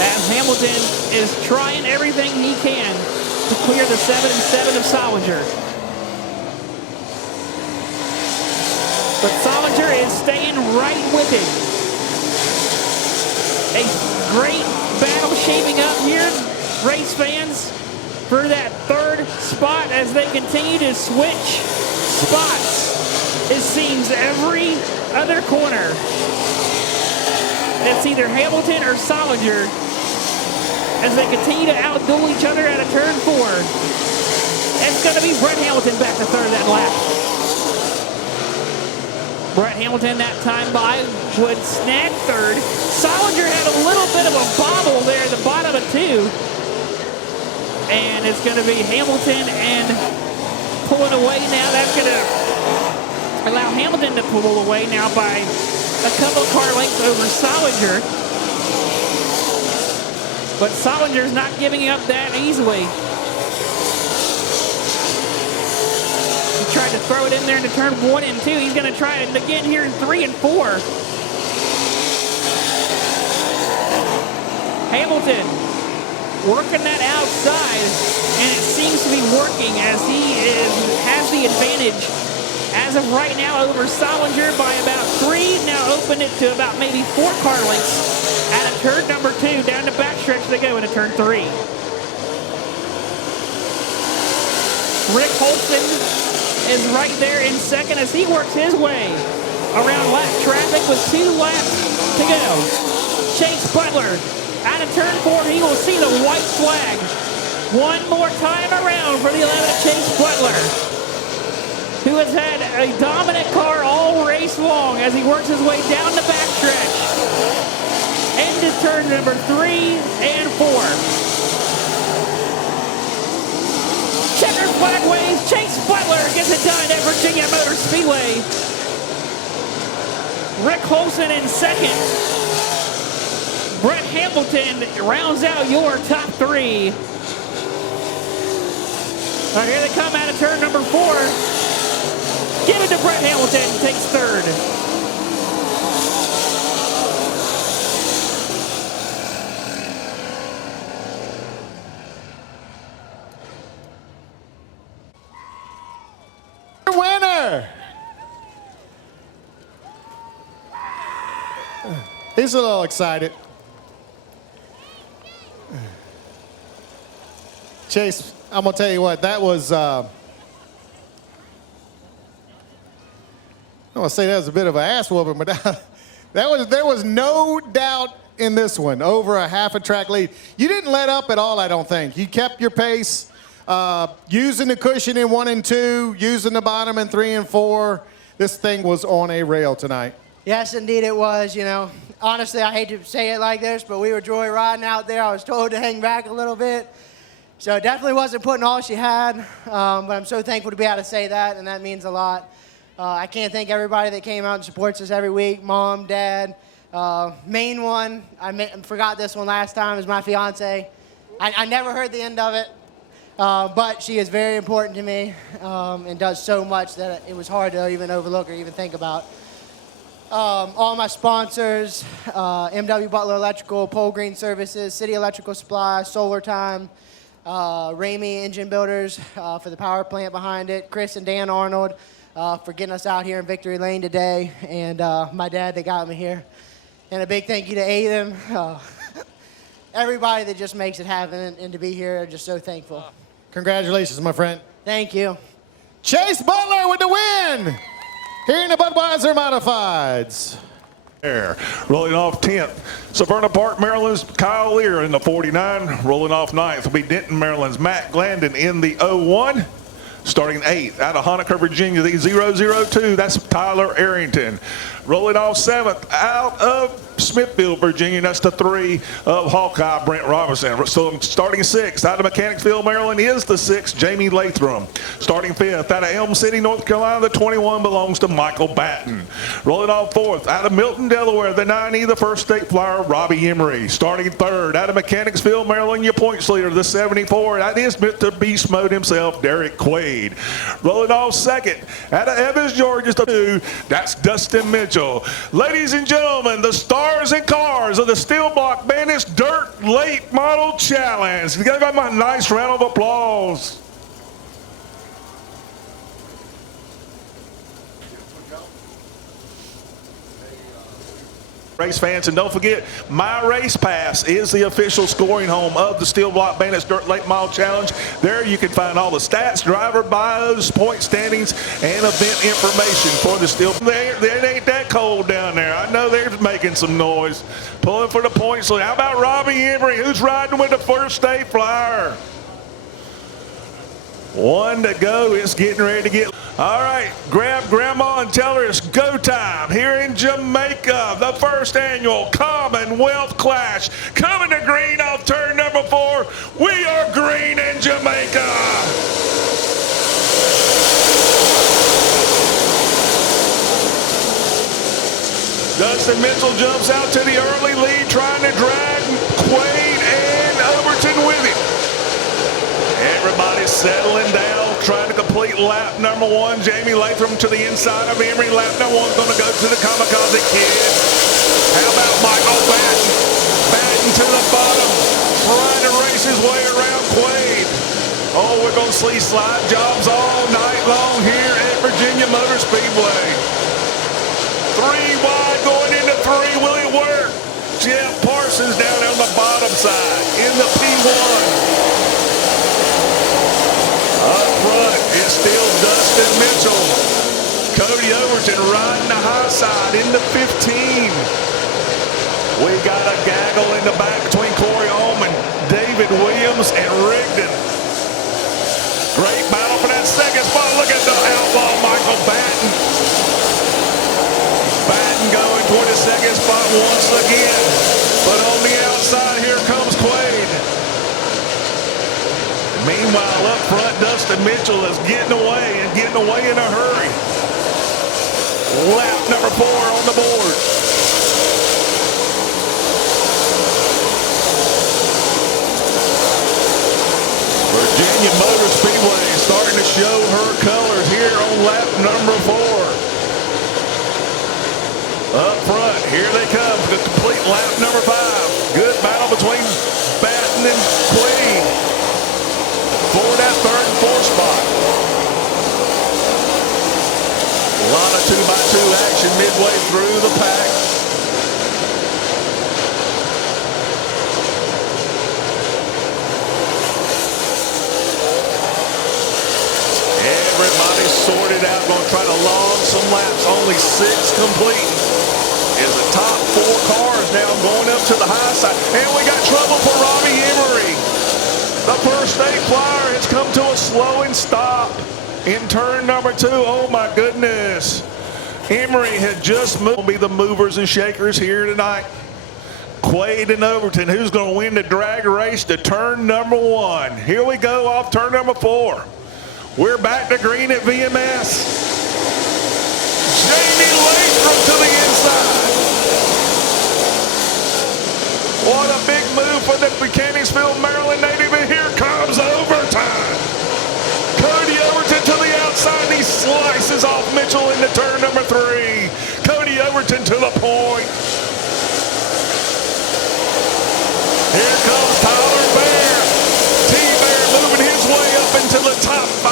As Hamilton is trying everything he can to clear the 7 and 7 of Solinger. But Solinger is staying right with him. A great battle shaping up here, race fans, for that third spot as they continue to switch spots. It seems every other corner. It's either Hamilton or Solinger as they continue to outduel each other out of turn 4. It's going to be Brett Hamilton back to third that lap. Brett Hamilton that time by would snag third. Solinger had a little bit of a bobble there at the bottom of 2. And it's going to be Hamilton and pulling away now. That's going to allow Hamilton to pull away now by a couple of car lengths over Solinger. But Solinger's not giving up that easily. He tried to throw it in there into turn 1 and 2. He's going to try it again here in 3 and 4. Hamilton working that outside, and it seems to be working as he has the advantage as of right now over Solinger by about 3. Now open it to about maybe 4 car lengths out of turn number 2. Down the backstretch they go into turn 3. Rick Holson is right there in second as he works his way around lap traffic with 2 laps to go. Chase Butler out of turn 4, he will see the white flag one more time around for the 11 of Chase Butler, who has had a dominant car all race long as he works his way down the backstretch into turn number 3 and 4. Checker flag waves. Chase Butler gets it done at Virginia Motor Speedway. Rick Holson in second. Brett Hamilton rounds out your top 3. Here they come out of turn number 4. Give it to Brett Hamilton. He takes third. Winner. He's a little excited. Chase, I'm gonna tell you what, that was I want to say that was a bit of an ass whooping, but there was no doubt in this one, over a half a track lead. You didn't let up at all, I don't think. You kept your pace, using the cushion in 1 and 2, using the bottom in 3 and 4. This thing was on a rail tonight. Yes, indeed it was, you know. Honestly, I hate to say it like this, but we were joyriding out there. I was told to hang back a little bit. So it definitely wasn't putting all she had, but I'm so thankful to be able to say that, and that means a lot. I can't thank everybody that came out and supports us every week, Mom, Dad. Main one, I forgot this one last time, is my fiance. I never heard the end of it, but she is very important to me and does so much that it was hard to even overlook or even think about. All my sponsors, MW Butler Electrical, Pole Green Services, City Electrical Supply, Solar Time, Ramey Engine Builders for the power plant behind it, Chris and Dan Arnold for getting us out here in Victory Lane today, and my dad that got me here. And a big thank you to Aiden. Everybody that just makes it happen, and to be here, I'm just so thankful. Congratulations, my friend. Thank you. Chase Butler with the win here in the Budweiser Modifieds. There. Rolling off 10th, Severna Park, Maryland's Kyle Lear in the 49. Rolling off 9th will be Denton, Maryland's Matt Glandon in the 01. Starting 8th, out of Honaker, Virginia, the 002, that's Tyler Arrington. Rolling off 7th, out of Smithfield, Virginia, that's the 3 of Hawkeye, Brent Robinson. So starting 6th, out of Mechanicsville, Maryland, is the 6, Jamie Lathram. Starting 5th, out of Elm City, North Carolina, the 21 belongs to Michael Batten. Rolling off 4th, out of Milton, Delaware, the 90, the first state flyer, Robbie Emery. Starting 3rd, out of Mechanicsville, Maryland, your points leader, the 74, that is Mr. Beast Mode himself, Derek Quaid. Rolling off 2nd, out of Evans, Georgia, the 2, that's Dustin Mitchell. Ladies and gentlemen, the stars and cars of the Steel Block Bandits Dirt Late Model Challenge. You got my nice round of applause. Race fans, and don't forget, My Race Pass is the official scoring home of the Steel Block Bandits Dirt Late Model Challenge. There you can find all the stats, driver bios, point standings, and event information for the Steel. It ain't that cold down there. I know they're making some noise. Pulling for the points. How about Robbie Emery, who's riding with the first state flyer? 1 to go. It's getting ready to get. All right, grab Grandma and tell her it's go time here in Jamaica. The first annual Commonwealth Clash coming to green off turn number 4. We are green in Jamaica. Dustin Mitchell jumps out to the early lead, trying to drag Quaid and Overton with him. Everybody's settling down, trying to complete lap number 1. Jamie Lathram to the inside of Emery. Lap number 1's going to go to the Kamikaze Kid. How about Michael Batten? Batten to the bottom, trying to race his way around Quaid. Oh, we're going to see slide jobs all night long here at Virginia Motor Speedway. 3 wide going into 3. Will it work? Jeff Parsons down on the bottom side in the P1. Up front, it's still Dustin Mitchell. Cody Overton riding the high side in the 15. We got a gaggle in the back between Corey Holman, David Williams, and Rigdon. Great battle for that second spot. Look at the outlaw Michael Batten. Batten going for the second spot once again. But on the outside, here comes Quaid. Meanwhile, up front, Dustin Mitchell is getting away in a hurry. Lap number 4 on the board. Virginia Motor Speedway starting to show her colors here on lap number 4. Up front, here they come to complete lap number 5. Good battle between Batten and Queen for that 3rd and 4th spot. A lot of 2x2 action midway through the pack. Everybody sorted out, going to try to log some laps. Only 6 complete. Is the top 4 cars now going up to the high side. And we got trouble for Robbie Emery. The first state flyer has come to a slowing stop in turn number 2. Oh my goodness. Emery had just moved. Will be the movers and shakers here tonight. Quaid and Overton, who's going to win the drag race to turn number 1. Here we go off turn number 4. We're back to green at VMS. Jamie Latham to the inside. What a big move for the Mechanicsville, Maryland native, and here comes overtime. Cody Overton to the outside, and he slices off Mitchell into turn number 3. Cody Overton to the point. Here comes Tyler Bear. T-Bear moving his way up into the top 5.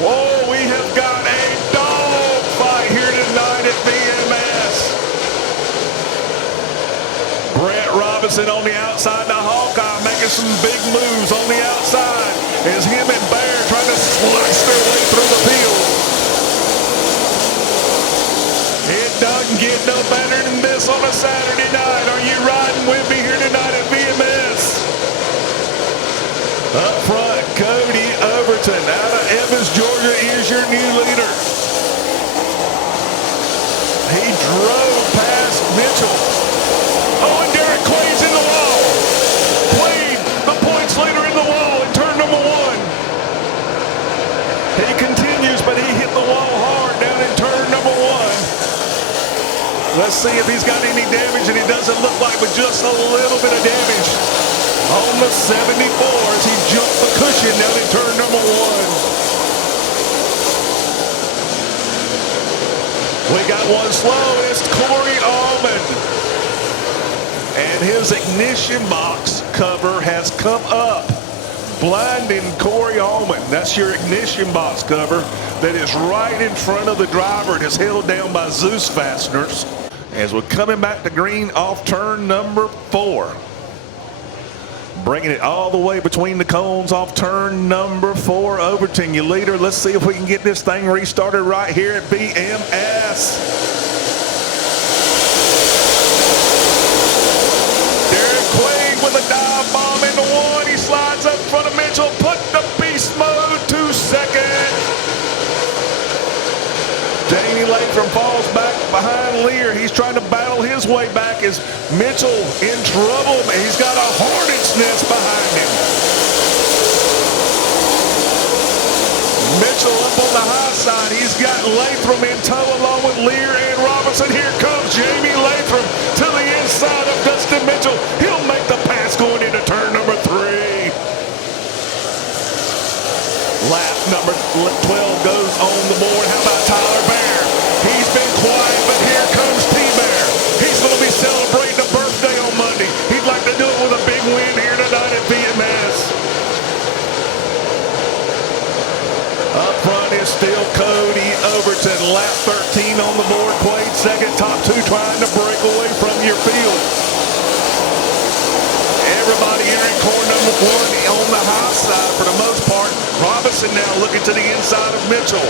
Whoa, we have got a dog fight here tonight at VMS. Brett Robinson on the outside, the Hawkeye making some big moves on the outside as him and Bear trying to slice their way through the field. It doesn't get no better than this on a Saturday night. Are you riding with me here tonight at VMS? Up front, Cody Overton out of Evans, Georgia is your new leader. He drove past Mitchell. Oh, and Derek Quaid's in the wall. Quaid, the points leader in the wall in turn number 1. He continues, but he hit the wall hard down in turn number 1. Let's see if he's got any damage, and he doesn't look like, but just a little bit of damage on the 74 as he jumped the cushion down in turn number 1. We got one slow. It's Corey Allman. And his ignition box cover has come up, blinding Corey Allman. That's your ignition box cover that is right in front of the driver and is held down by Zeus fasteners. As we're coming back to green off turn number 4. Bringing it all the way between the cones off turn number 4. Overton, your leader. Let's see if we can get this thing restarted right here at BMS. Derek Quaid with a dive bomb into 1. He slides up in front of Mitchell. Put the beast mode to 2nd. Jamie Latham falls back behind Lear. He's trying to battle his way back as Mitchell in trouble. He's got a hornet's nest behind him. Mitchell up on the high side. He's got Latham in tow along with Lear and Robinson. Here comes Jamie Latham to the inside of Dustin Mitchell. He'll make the pass going into turn number 3. Lap number 12 goes on the board. How about Tyler Bear? He's been quiet, but here comes T-Bear. He's going to be celebrating a birthday on Monday. He'd like to do it with a big win here tonight at VMS. Up front is still Cody Overton. Lap 13 on the board. Quaid second. Top 2 trying to break away from your field. Everybody entering corner number 1 on the high side for the most part. Robinson now looking to the inside of Mitchell.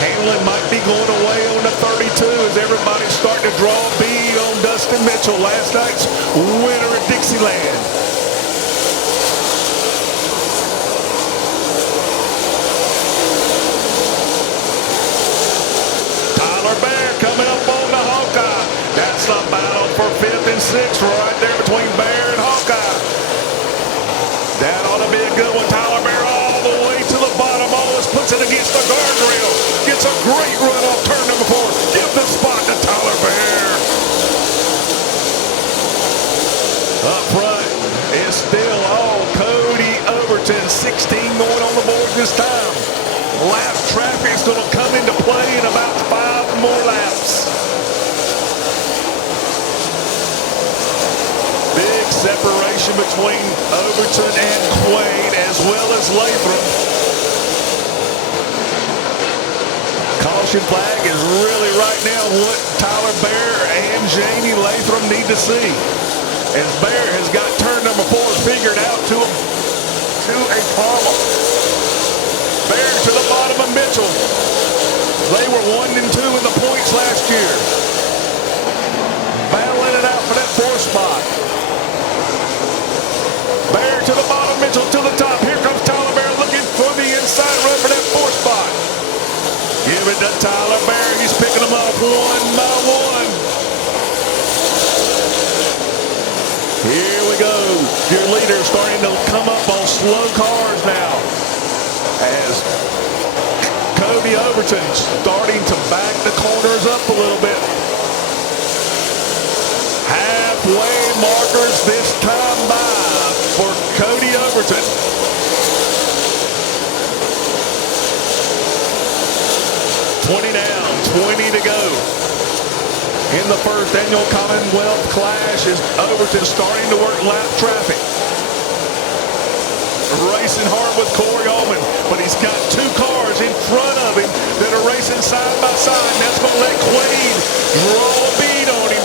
Hamlin might be going away on the 32 as everybody's starting to draw a bead on Dustin Mitchell, last night's winner at Dixieland. Tyler Bear coming up on the Hawkeye. That's the battle for 5th and 6th right there between Bear and Hawkeye. That ought to be a good one. Tyler Bear all the way to the bottom. Almost puts it against the guardrail. Gets a great run off turn number 4. Give the spot to Tyler Bear. Up front is still all Cody Overton. 16 this time. Lap traffic's going to come into play in about 5 more laps. Big separation between Overton and Quaid, as well as Latham. Caution flag is really right now what Tyler Bear and Jamie Latham need to see, as Bear has got turn number 4 figured out to a problem. Bear to the bottom of Mitchell. They were 1 and 2 in the points last year. Battling it out for that 4th spot. Bear to the bottom, Mitchell to the top. Here comes Tyler Bear looking for the inside run for that 4th spot. Give it to Tyler Bear. He's picking them up 1 by 1. Here we go. Your leader starting to come up on slow cars now, as Cody Overton starting to back the corners up a little bit. Halfway markers this time by for Cody Overton. $20 down, 20 to go. In the first annual Commonwealth Clash, is Overton starting to work lap traffic. Racing hard with Corey Allman, but he's got 2 cars in front of him that are racing side by side, and that's going to let Quaid draw a bead on him.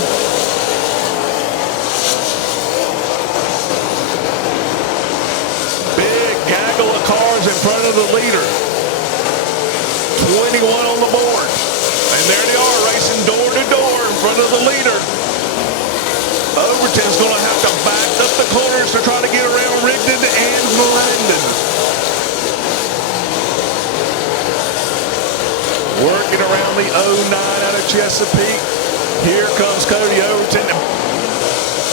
Big gaggle of cars in front of the leader. 21 on the board. And there they are, racing door to door in front of the leader. Overton's going to have to back up the corners to try to get around Rigdon and Landon. Working around the 09 out of Chesapeake. Here comes Cody Overton.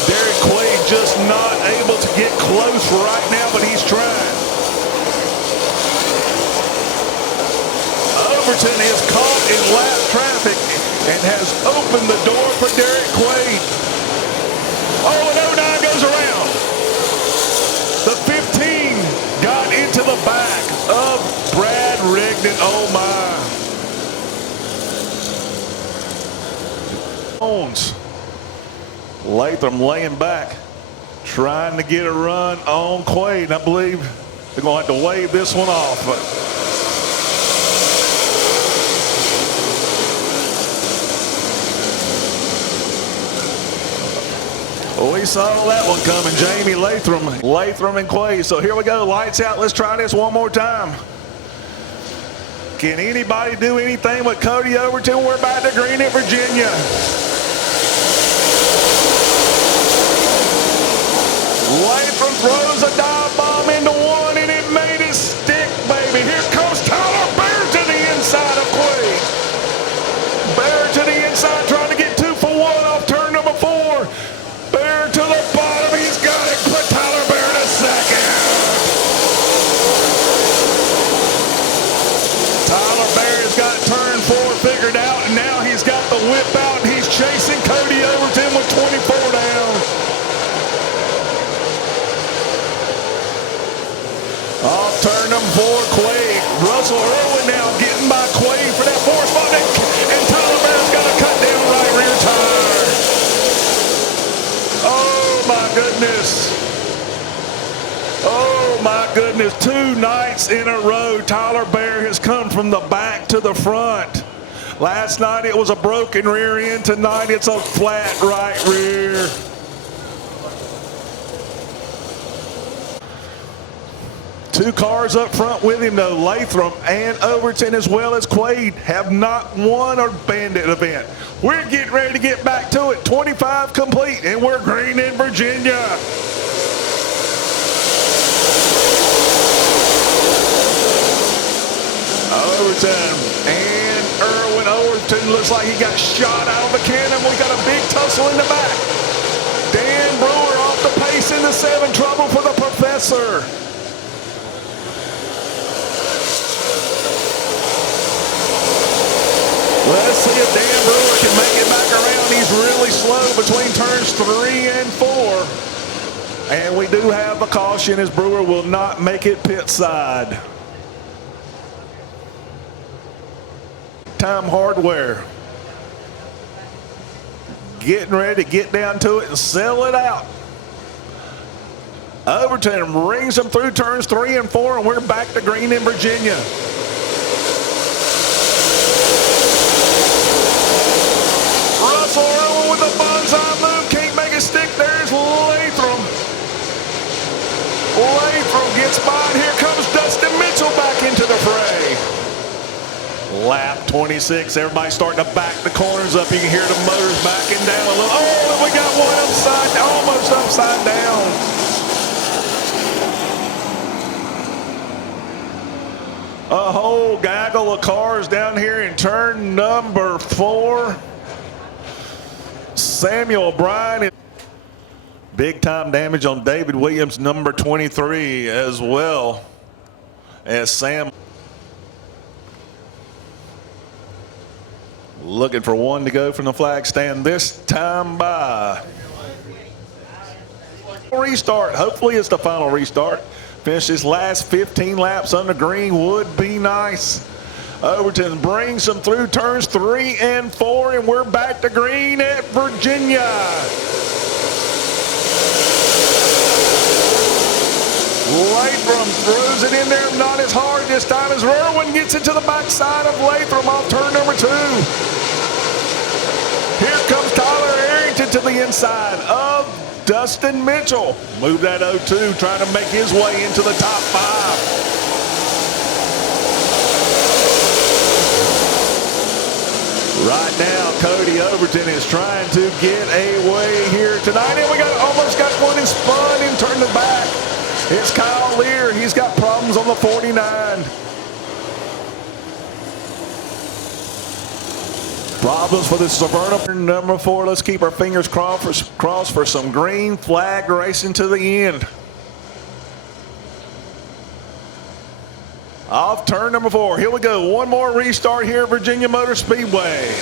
Derek Quaid just not able to get close right now, but he's trying. Overton is caught in lap traffic and has opened the door for Derek Quaid. Oh, and 09 goes around. The 15 got into the back of Brad Rigdon. Oh, my. Latham laying back, trying to get a run on Quaid. I believe they're going to have to wave this one off. We saw that one coming. Jamie Latham and Quaid. So here we go. Lights out. Let's try this one more time. Can anybody do anything with Cody Overton? We're back to green at Virginia. Latham throws a dive bomb into one, and it made it stick, baby. Here comes Tyler Bear to the inside of Quaid. Bear to the inside, trying to get 2 for 1 off turn number 4. Bear to the bottom. He's got it. Put Tyler Bear in second. Tyler Bear has got turn 4 figured out, and now he's got the whip out, and he's chasing Cody Overton with 24 down. Off turn number 4, Quaid. Russell Irwin now getting by Quaid for that 4th spot, and Tyler Bear's got to cut down right rear tire. Oh, my goodness. Oh, my goodness. 2 nights in a row, Tyler Bear has come from the back to the front. Last night it was a broken rear end. Tonight it's a flat right rear. Two cars up front with him, though. Latham and Overton, as well as Quaid, have not won a Bandit event. We're getting ready to get back to it. 25 complete, and we're green in Virginia. Overton and Irwin. Overton looks like he got shot out of a cannon. We got a big tussle in the back. Dan Brewer off the pace in the 7. Trouble for the professor. Let's see if Dan Brewer can make it back around. He's really slow between turns 3 and 4. And we do have a caution as Brewer will not make it pit side. Time Hardware. Getting ready to get down to it and sell it out. Overton rings them through turns 3 and 4, and we're back to green in Virginia. Russell Irwin with the bonsai move, can't make it stick. There's Latham. Latham gets by, and here comes Dustin Mitchell back into the fray. Lap 26, everybody starting to back the corners up. You can hear the motors backing down a little. Oh, and we got one upside, almost upside down. A whole gaggle of cars down here in turn number 4. Samuel Bryan. Big time damage on David Williams, number 23, as well as Sam. Looking for one to go from the flag stand this time by. Restart. Hopefully it's the final restart. Finish this last 15 laps under green would be nice. Overton brings them through turns 3 and 4, and we're back to green at Virginia. Latham throws it in there, not as hard this time as Irwin gets it to the backside of Latham off turn number 2. Here comes Tyler Arrington to the inside of Dustin Mitchell. Move that 0-2, trying to make his way into the top 5. Right now, Cody Overton is trying to get away here tonight, and we almost got one and spun and turned it back. It's Kyle Lear. He's got problems on the 49. Problems for the Severna number 4. Let's keep our fingers crossed for some green flag racing to the end. Off turn number 4. Here we go. One more restart here at Virginia Motor Speedway.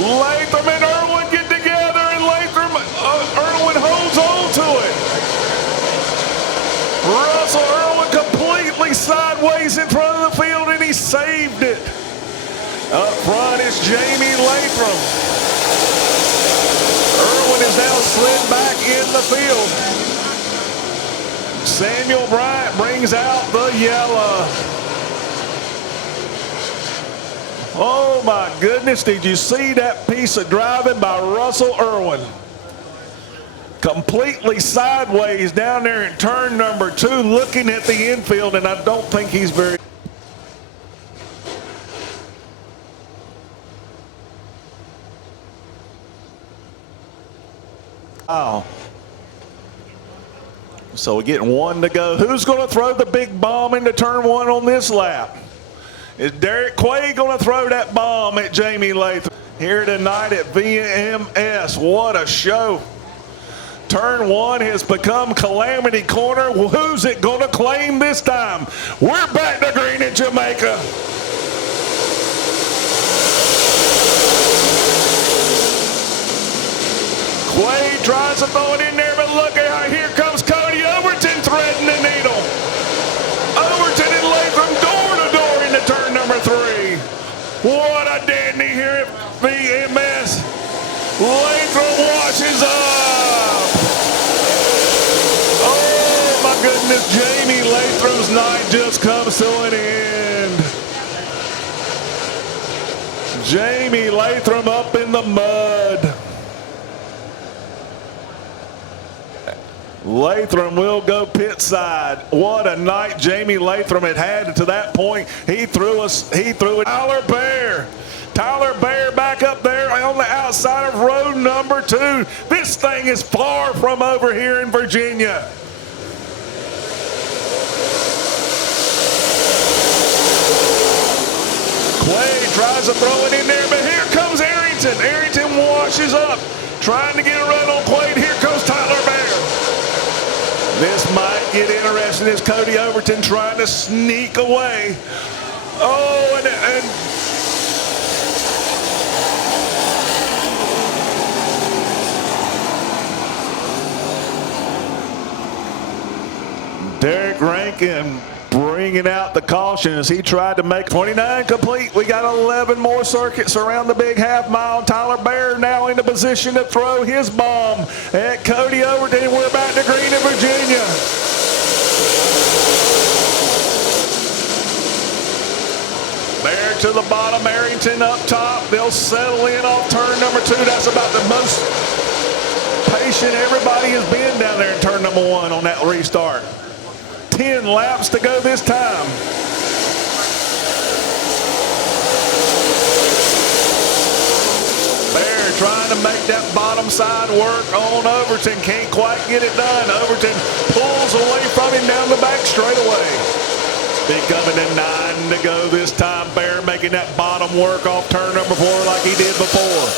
Latham and Irwin get together, and Irwin holds on to it. Russell Irwin completely sideways in front of the field, and he saved it. Up front is Jamie Latham. Irwin is now slid back in the field. Samuel Bryant brings out the yellow. Oh my goodness, did you see that piece of driving by Russell Irwin? Completely sideways down there in turn number 2, looking at the infield, and I don't think he's very... Wow. So we're getting one to go. Who's going to throw the big bomb into turn 1 on this lap? Is Derek Quaid going to throw that bomb at Jamie Latham here tonight at VMS? What a show. Turn 1 has become Calamity Corner. Well, who's it going to claim this time? We're back to green in Jamaica. Quaid tries to throw it in there, but look at how here comes Cody Overton threading the needle. Overton and Latham door to door into turn number 3. What a dandy here at VMS. Latham washes up. Oh my goodness, Jamie Latham's night just comes to an end. Jamie Latham up in the mud. Latham will go pit side. What a night Jamie Latham had to that point. He threw it. Tyler Bear back up there on the outside of row number 2. This thing is far from over here in Virginia. Quaid tries to throw it in there, but here comes Arrington. Arrington washes up, trying to get a run on Quaid. Here comes Tyler Bear. This might get interesting as Cody Overton trying to sneak away. Oh, and Derek Rankin bringing out the caution as he tried to make 29 complete. We got 11 more circuits around the big half mile. Tyler Bear now in the position to throw his bomb at Cody Overton. We're back to green in Virginia. Bear to the bottom, Arrington up top. They'll settle in off turn number 2. That's about the most patient everybody has been down there in turn number 1 on that restart. 10 laps to go this time. Bear trying to make that bottom side work on Overton. Can't quite get it done. Overton pulls away from him down the back straightaway. Becoming a 9 to go this time. Bear making that bottom work off turn number 4 like he did before.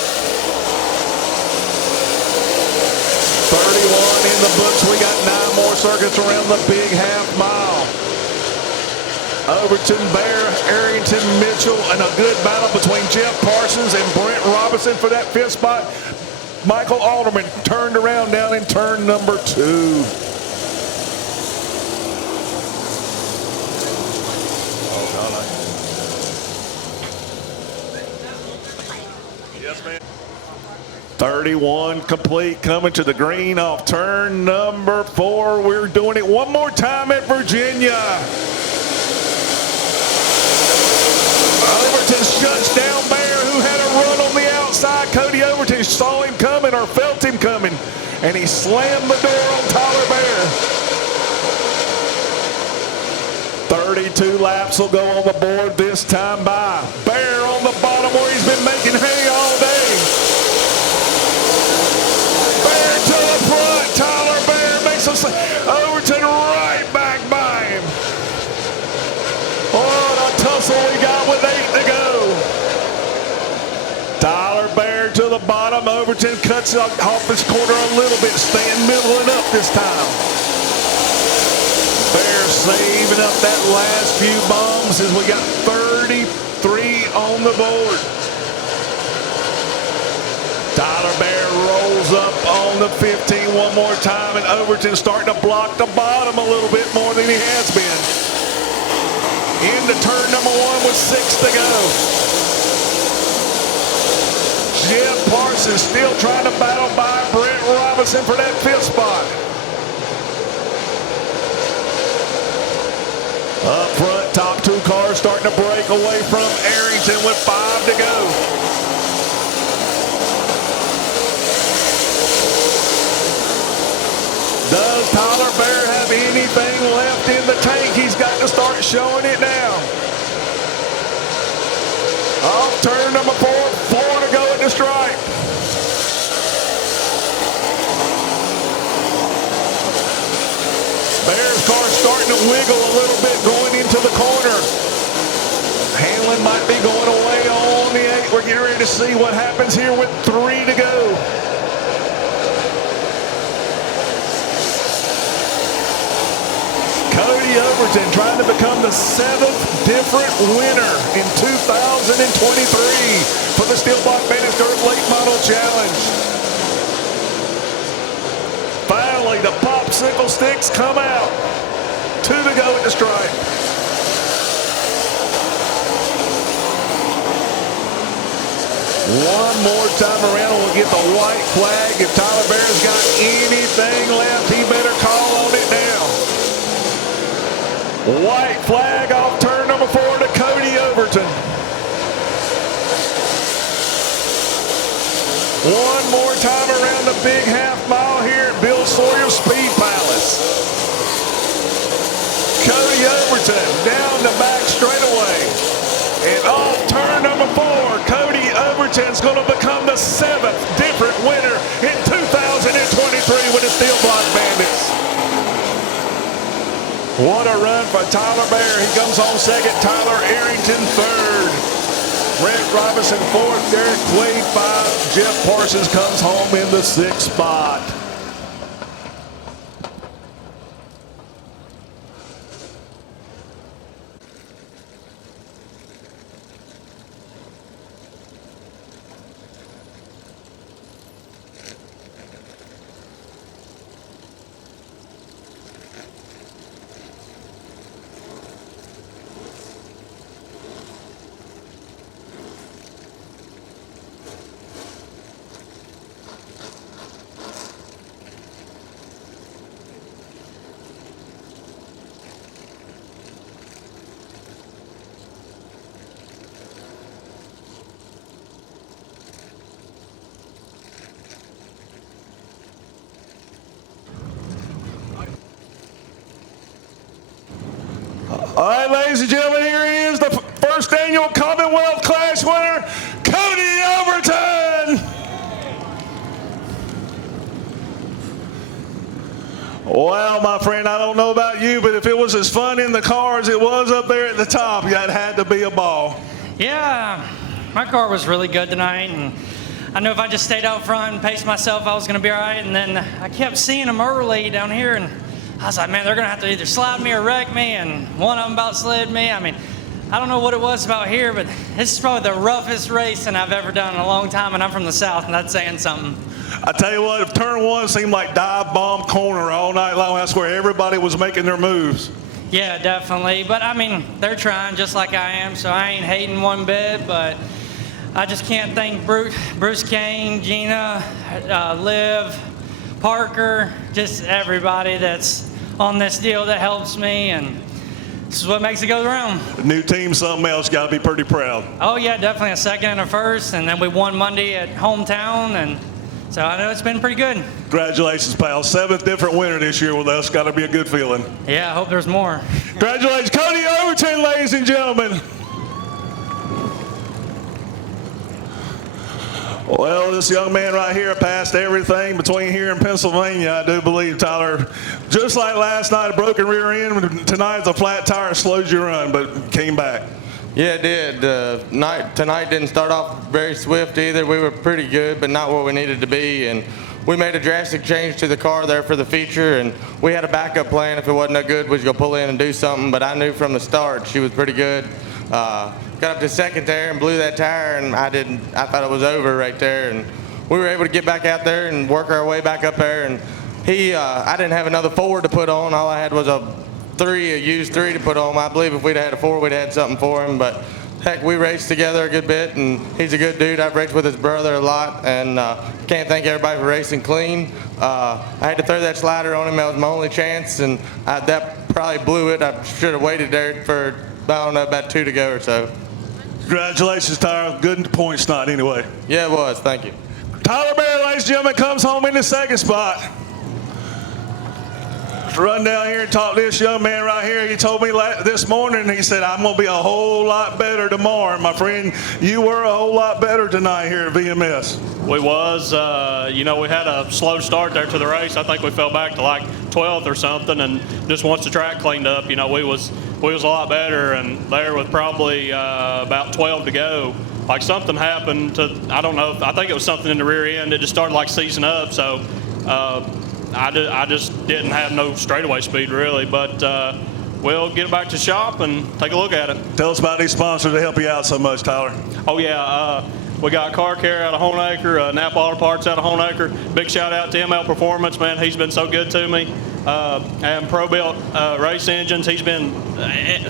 31 in the books. We got 9 more circuits around the big half mile. Overton, Bear, Arrington, Mitchell, and a good battle between Jeff Parsons and Brent Robinson for that 5th spot. Michael Alderman turned around down in turn number 2. Yes, man. 31 complete, coming to the green off turn number 4. We're doing it one more time at Virginia. Overton shuts down Bear, who had a run on the outside. Cody Overton saw him coming or felt him coming, and he slammed the door on Tyler Bear. 32 laps will go on the board this time by. Bear on the bottom where he's been making hay all day. Tyler Bear makes us Overton right back by him. Oh, the tussle we got with 8 to go. Tyler Bear to the bottom. Overton cuts off his corner a little bit, staying middling up this time. Bear saving up that last few bombs as we got 33 on the board. Tyler Bear rolls up on the 15 one more time, and Overton starting to block the bottom a little bit more than he has been. Into turn number 1 with 6 to go. Jeff Parsons still trying to battle by Brent Robinson for that 5th spot. Up front, top 2 cars starting to break away from Arrington with 5 to go. Does Tyler Bear have anything left in the tank? He's got to start showing it now. Off turn number 4, 4 to go at the stripe. Bear's car starting to wiggle a little bit going into the corner. Hamlin might be going away on the 8. We're getting ready to see what happens here with 3 to go. Cody Overton trying to become the 7th different winner in 2023 for the Steel Block Bandits Dirt Late Model Challenge. Finally, the popsicle sticks come out. 2 to go at the stripe. One more time around, we'll get the white flag. If Tyler Bear's got anything left, he better call on it now. White flag off turn number 4 to Cody Overton. One more time around the big half mile here at Bill Sawyer Speed Palace. Cody Overton down the back straightaway. And off turn number 4, Cody Overton's going to become the 7th different winner in 2023 with the Steel Block Bandits. What a run for Tyler Bear. He comes home 2nd. Tyler Arrington 3rd. Brent Robinson 4th. Derek Quaid 5th. Jeff Parsons comes home in the 6th spot. ladies and gentlemen, here he is, the first annual Commonwealth Clash winner, Cody Overton. Well, my friend, I don't know about you, but if it was as fun in the car as it was up there at the top, that had to be a ball. Yeah, my car was really good tonight, and I knew if I just stayed out front and paced myself, I was going to be all right. And then I kept seeing them early down here, and I was like, man, they're going to have to either slide me or wreck me, and one of them about slid me. I mean, I don't know what it was about here, but this is probably the roughest racing I've ever done in a long time, and I'm from the South, and that's saying something. I tell you what, if turn one seemed like dive bomb corner all night long, that's where everybody was making their moves. Yeah, definitely. But, I mean, they're trying just like I am, so I ain't hating one bit. But I just can't thank Bruce Kane, Gina, Liv, Parker, just everybody that's on this deal that helps me. And this is what makes it go around. The new team, something else, got to be pretty proud. Oh, yeah, definitely a second and a first. And then we won Monday at hometown. And so I know it's been pretty good. Congratulations, pal. 7th different winner this year with us. Got to be a good feeling. Yeah, I hope there's more. Congratulations, Cody Overton, ladies and gentlemen. Well, this young man right here passed everything between here and Pennsylvania, I do believe, Tyler. Just like last night, a broken rear end. Tonight, a flat tire slows your run, but came back. Yeah, it did. Tonight didn't start off very swift either. We were pretty good, but not where we needed to be. And we made a drastic change to the car there for the feature, and we had a backup plan. If it wasn't no good, we was gonna pull in and do something. But I knew from the start she was pretty good. Got up to second there and blew that tire, and I thought it was over right there. And we were able to get back out there and work our way back up there. And I didn't have another forward to put on. All I had was a used three to put on. I believe if we'd had a four, we'd had something for him. But heck, we raced together a good bit, and he's a good dude. I've raced with his brother a lot, and can't thank everybody for racing clean. I had to throw that slider on him. That was my only chance, and that probably blew it. I should have waited there for, I don't know, about 2 to go or so. Congratulations, Tyler. Good points tonight anyway. Yeah, it was. Thank you. Tyler Barry, ladies and gentlemen, comes home in the second spot. Let's run down here and talk to this young man right here. He told me this morning, he said, I'm going to be a whole lot better tomorrow. My friend, you were a whole lot better tonight here at VMS. We was, we had a slow start there to the race. I think we fell back to like 12th or something, and just once the track cleaned up, we was a lot better. And there with probably about 12 to go, like something happened to, I don't know, I think it was something in the rear end. It just started like seizing up, so I just didn't have no straightaway speed really, but we'll get back to shop and take a look at it. Tell us about these sponsors that help you out so much, Tyler. Oh yeah, we got Car Care out of Honeacre, Napa Auto Parts out of Honeacre. Big shout out to ML Performance, man. He's been so good to me. And Pro-Built Race Engines, he's been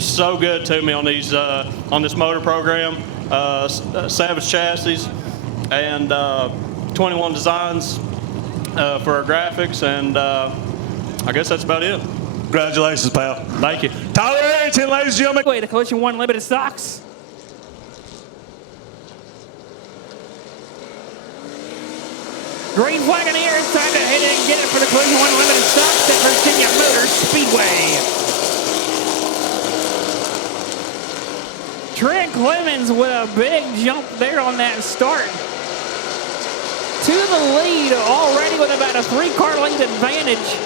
so good to me on these on this motor program. Savage Chassis and 21 Designs for our graphics, and I guess that's about it. Congratulations, pal. Thank you. Tyler Arrington, ladies and gentlemen. Speedway, the Collision 1 Limited Stocks. Green flag in the air. It's time to hit it and get it for the Collision 1 Limited Stocks at Virginia Motors Speedway. Trent Clemens with a big jump there on that start. To the lead already with about a 3-car length advantage.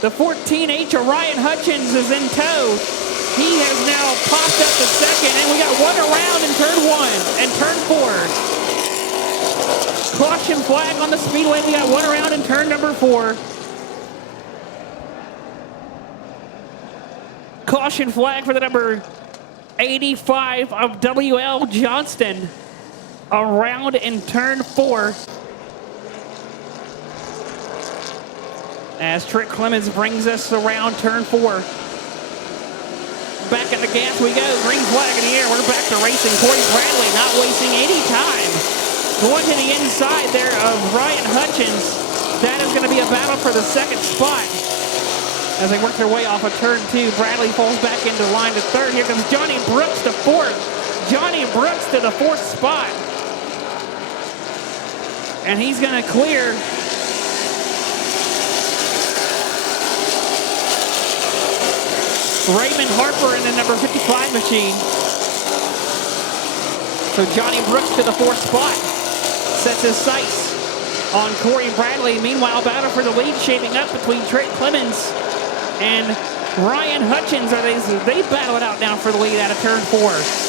The 14H of Ryan Hutchins is in tow. He has now popped up to second, and we got one around in turn 1 and turn 4. Caution flag on the Speedway. We got one around in turn number 4. Caution flag for the number 85 of W.L. Johnston. Around in turn 4. As Trent Clemens brings us around turn 4. Back in the gas we go. Green flag in the air. We're back to racing. Corey Bradley not wasting any time. Going to the inside there of Ryan Hutchins. That is going to be a battle for the second spot. As they work their way off of turn 2, Bradley falls back into line to third. Here comes Johnny Brooks to 4th. Johnny Brooks to the 4th spot. And he's going to clear Raymond Harper in the number 55 machine. So Johnny Brooks to the 4th spot. Sets his sights on Corey Bradley. Meanwhile, battle for the lead shaping up between Trent Clemens and Ryan Hutchins. They battle it out now for the lead out of turn 4.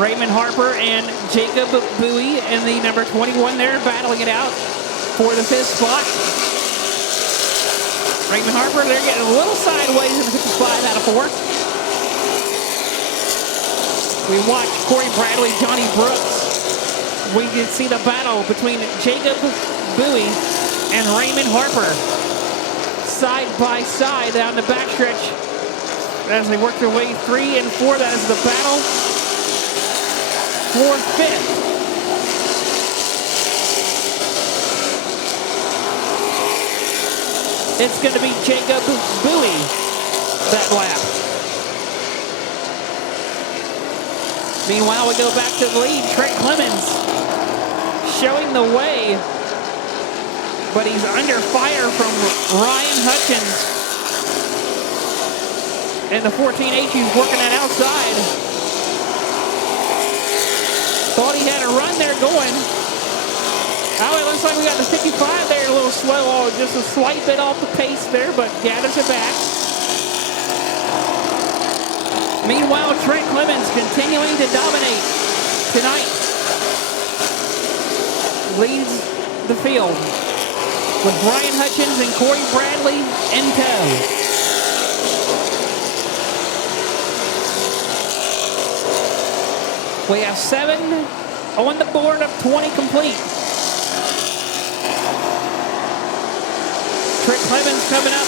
Raymond Harper and Jacob Bowie in the number 21 there, battling it out for the 5th spot. Raymond Harper, they're getting a little sideways in the 55 out of 4. We watch Corey Bradley, Johnny Brooks. We can see the battle between Jacob Bowie and Raymond Harper. Side by side down the backstretch as they work their way 3 and 4. That is the battle for 5th. It's going to be Jacob Bowie that lap. Meanwhile, we go back to the lead. Trent Clemens showing the way, but he's under fire from Ryan Hutchins. And the 14H, he's working that outside. Thought he had a run there going. Oh, it looks like we got the 55 there a little slow. Oh, just a slight bit off the pace there, but gathers it back. Meanwhile, Trent Clemens continuing to dominate tonight. Leads the field with Brian Hutchins and Corey Bradley in tow. We have 7 on the board of 20 complete. Trent Clemens coming up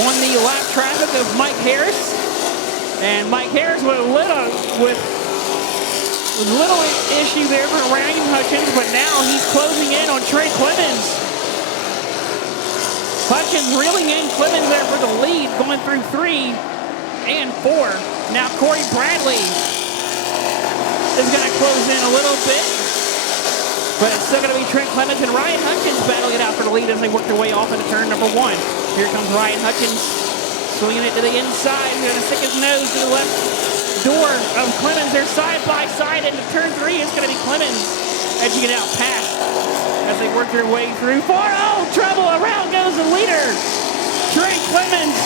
on the lap traffic of Mike Harris. And Mike Harris with a little issue there for Ryan Hutchins, but now he's closing in on Trent Clemens. Hutchins reeling in Clemens there for the lead, going through 3 and 4. Now Corey Bradley is going to close in a little bit, but it's still going to be Trent Clemens and Ryan Hutchins battling it out for the lead as they work their way off into turn number 1. Here comes Ryan Hutchins, swinging it to the inside. He's going to stick his nose to the left door of Clemens. They're side by side into turn 3. It's going to be Clemens edging it out past as they work their way through 4. Oh, trouble! Around goes the leader, Trent Clemens.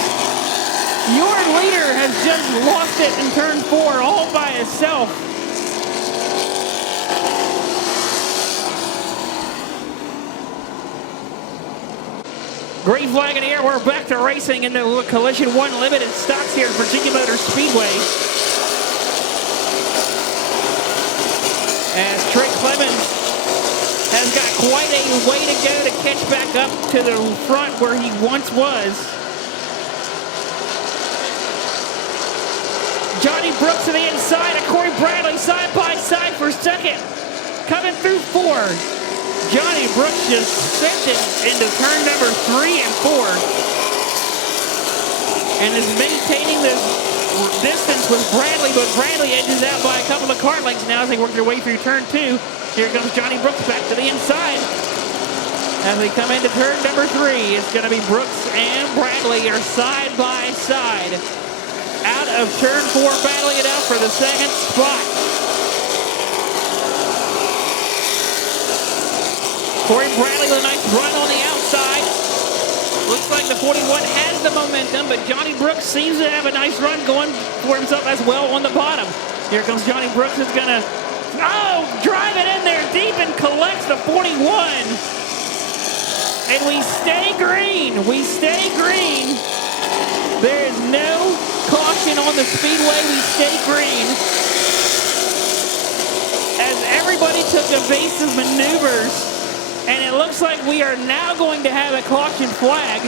Your leader has just lost it in turn 4 all by itself. Green flag in the air. We're back to racing in the Collision 1 Limited stocks here at Virginia Motor Speedway. As Trent Clemens has got quite a way to go to catch back up to the front where he once was. Johnny Brooks to the inside of Corey Bradley, side by side for second. Coming through 4. Johnny Brooks just sent it into turn number 3 and 4. And is maintaining this distance with Bradley, but Bradley edges out by a couple of car lengths now as they work their way through turn 2. Here comes Johnny Brooks back to the inside. As they come into turn number 3, it's going to be Brooks and Bradley are side by side. Out of turn 4, battling it out for the 2nd spot. Corey Bradley with a nice run on the outside. Looks like the 41 has the momentum, but Johnny Brooks seems to have a nice run going for himself as well on the bottom. Here comes Johnny Brooks, who's going to, drive it in there deep and collects the 41. And we stay green. We stay green. There is no caution on the speedway. We stay green. As everybody took evasive maneuvers. And it looks like we are now going to have a caution flag.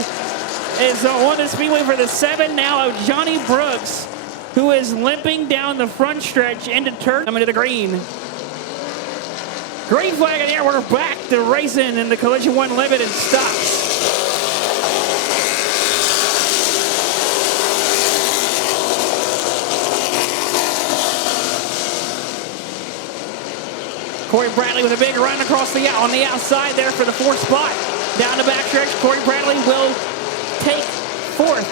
It's on the speedway for the 7 now of Johnny Brooks, who is limping down the front stretch into turn coming to the green. Green flag in the air. We're back to racing in the Collision 1 Limited stocks. Corey Bradley with a big run across on the outside there for the fourth spot. Down the backstretch, Corey Bradley will take fourth.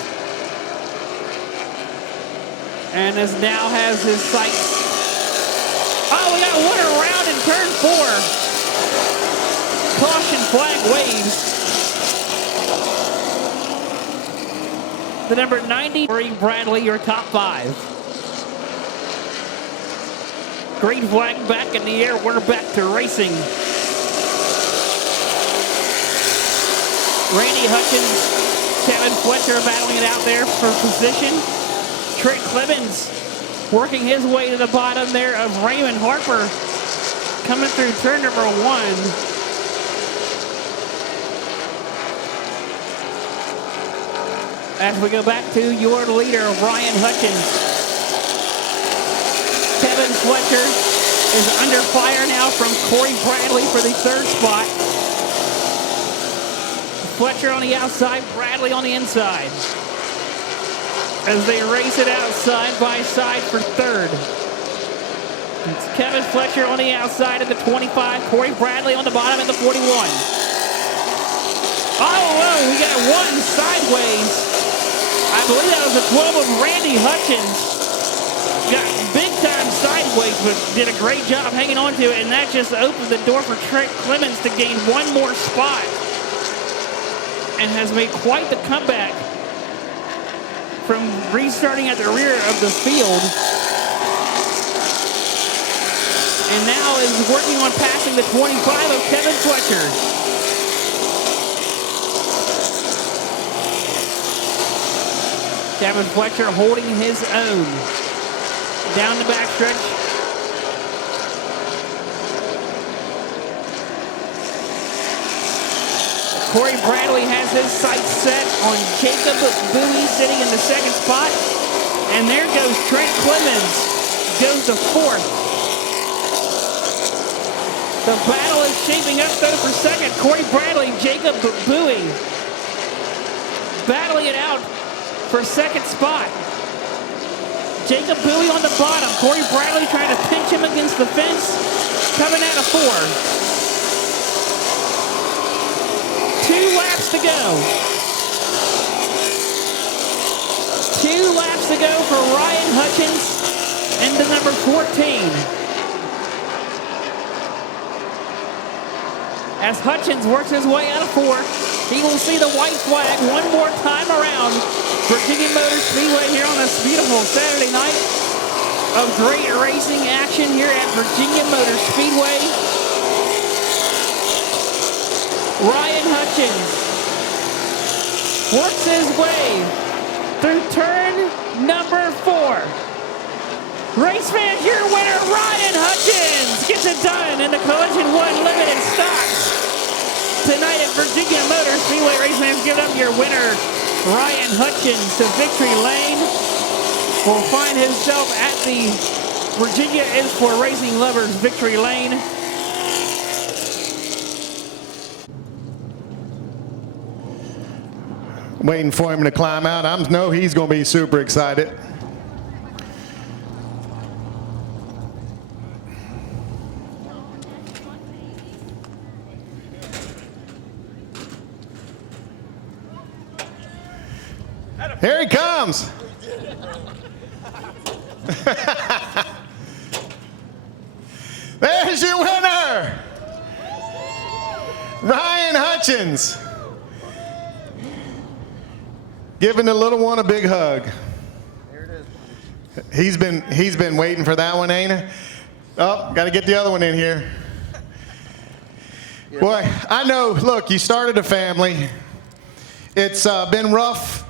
And this now has his sights. Oh, we got one around in turn 4. Caution flag waves. The number 90, Corey Bradley, your top 5. Green flag back in the air. We're back to racing. Randy Hutchins, Kevin Fletcher battling it out there for position. Trent Clemens working his way to the bottom there of Raymond Harper coming through turn number 1. As we go back to your leader, Ryan Hutchins. Kevin Fletcher is under fire now from Corey Bradley for the 3rd spot. Fletcher on the outside, Bradley on the inside. As they race it out side by side for 3rd. It's Kevin Fletcher on the outside at the 25, Corey Bradley on the bottom at the 41. Oh, whoa, we got one sideways. I believe that was the 12 of Randy Hutchins. Got big time sideways, but did a great job hanging on to it, and that just opened the door for Trent Clemens to gain one more spot and has made quite the comeback from restarting at the rear of the field. And now is working on passing the 25 of Kevin Fletcher. Kevin Fletcher holding his own. Down the backstretch. Corey Bradley has his sights set on Jacob Bowie sitting in the 2nd spot. And there goes Trent Clemens. Goes to 4th. The battle is shaping up though for 2nd. Corey Bradley, Jacob Bowie battling it out for 2nd spot. Jacob Bowie on the bottom. Corey Bradley trying to pinch him against the fence. Coming out of 4. 2 laps to go. 2 laps to go for Ryan Hutchins into number 14. As Hutchins works his way out of 4, he will see the white flag one more time around Virginia Motor Speedway here on this beautiful Saturday night of great racing action here at Virginia Motor Speedway. Ryan Hutchins works his way through turn number 4. Race fans, your winner, Ryan Hutchins, gets it done in the Collision 1 Limited Stocks. Tonight at Virginia Motor Speedway, race fans, give up your winner, Ryan Hutchins, to victory lane. Will find himself at the Virginia is for Racing Lovers victory lane. Waiting for him to climb out. I know he's going to be super excited. Here he comes. There's your winner, Ryan Hutchins. Giving the little one a big hug. Here it is. He's been waiting for that one, ain't he? Oh, got to get the other one in here. Boy, I know. Look, you started a family. It's been rough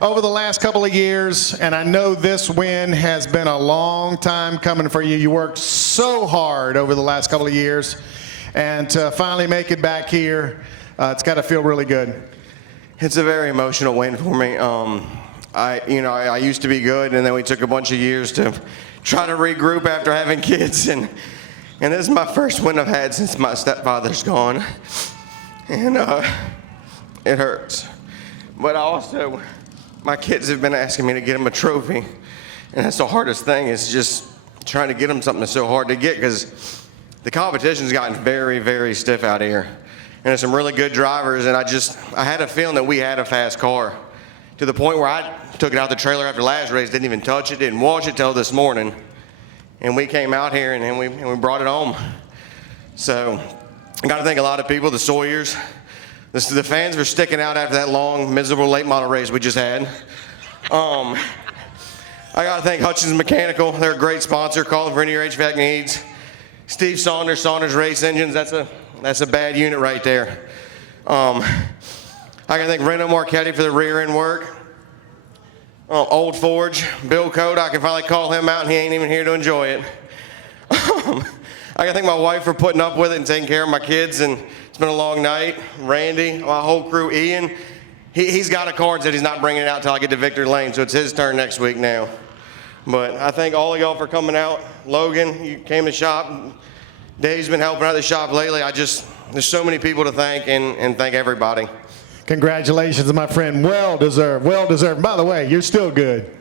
over the last couple of years, and I know this win has been a long time coming for you. You worked so hard over the last couple of years, and to finally make it back here, it's got to feel really good. It's a very emotional win for me. I used to be good, and then we took a bunch of years to try to regroup after having kids, and this is my first win I've had since my stepfather's gone, and it hurts. But also, my kids have been asking me to get them a trophy, and that's the hardest thing, is just trying to get them something that's so hard to get, because the competition's gotten very, very stiff out here. And there's some really good drivers, and I had a feeling that we had a fast car, to the point where I took it out the trailer after last race, didn't even touch it, didn't wash it till this morning. And we came out here and we brought it home. So I got to thank a lot of people, the Sawyers. The fans were sticking out after that long, miserable late model race we just had. I got to thank Hutchins Mechanical. They're a great sponsor. Call them for any of your HVAC needs. Steve Saunders, Saunders Race Engines. That's a bad unit right there. I got to thank Reno Marchetti for the rear end work. Old Forge, Bill Code, I can finally call him out and he ain't even here to enjoy it. I gotta thank my wife for putting up with it and taking care of my kids, and it's been a long night. Randy, my whole crew, Ian, he's got a car and said he's not bringing it out till I get to Victory Lane, so it's his turn next week now. But I thank all of y'all for coming out. Logan, you came to the shop. Dave's been helping out the shop lately. There's so many people to thank, and thank everybody. Congratulations, my friend. Well deserved. Well deserved. By the way, you're still good.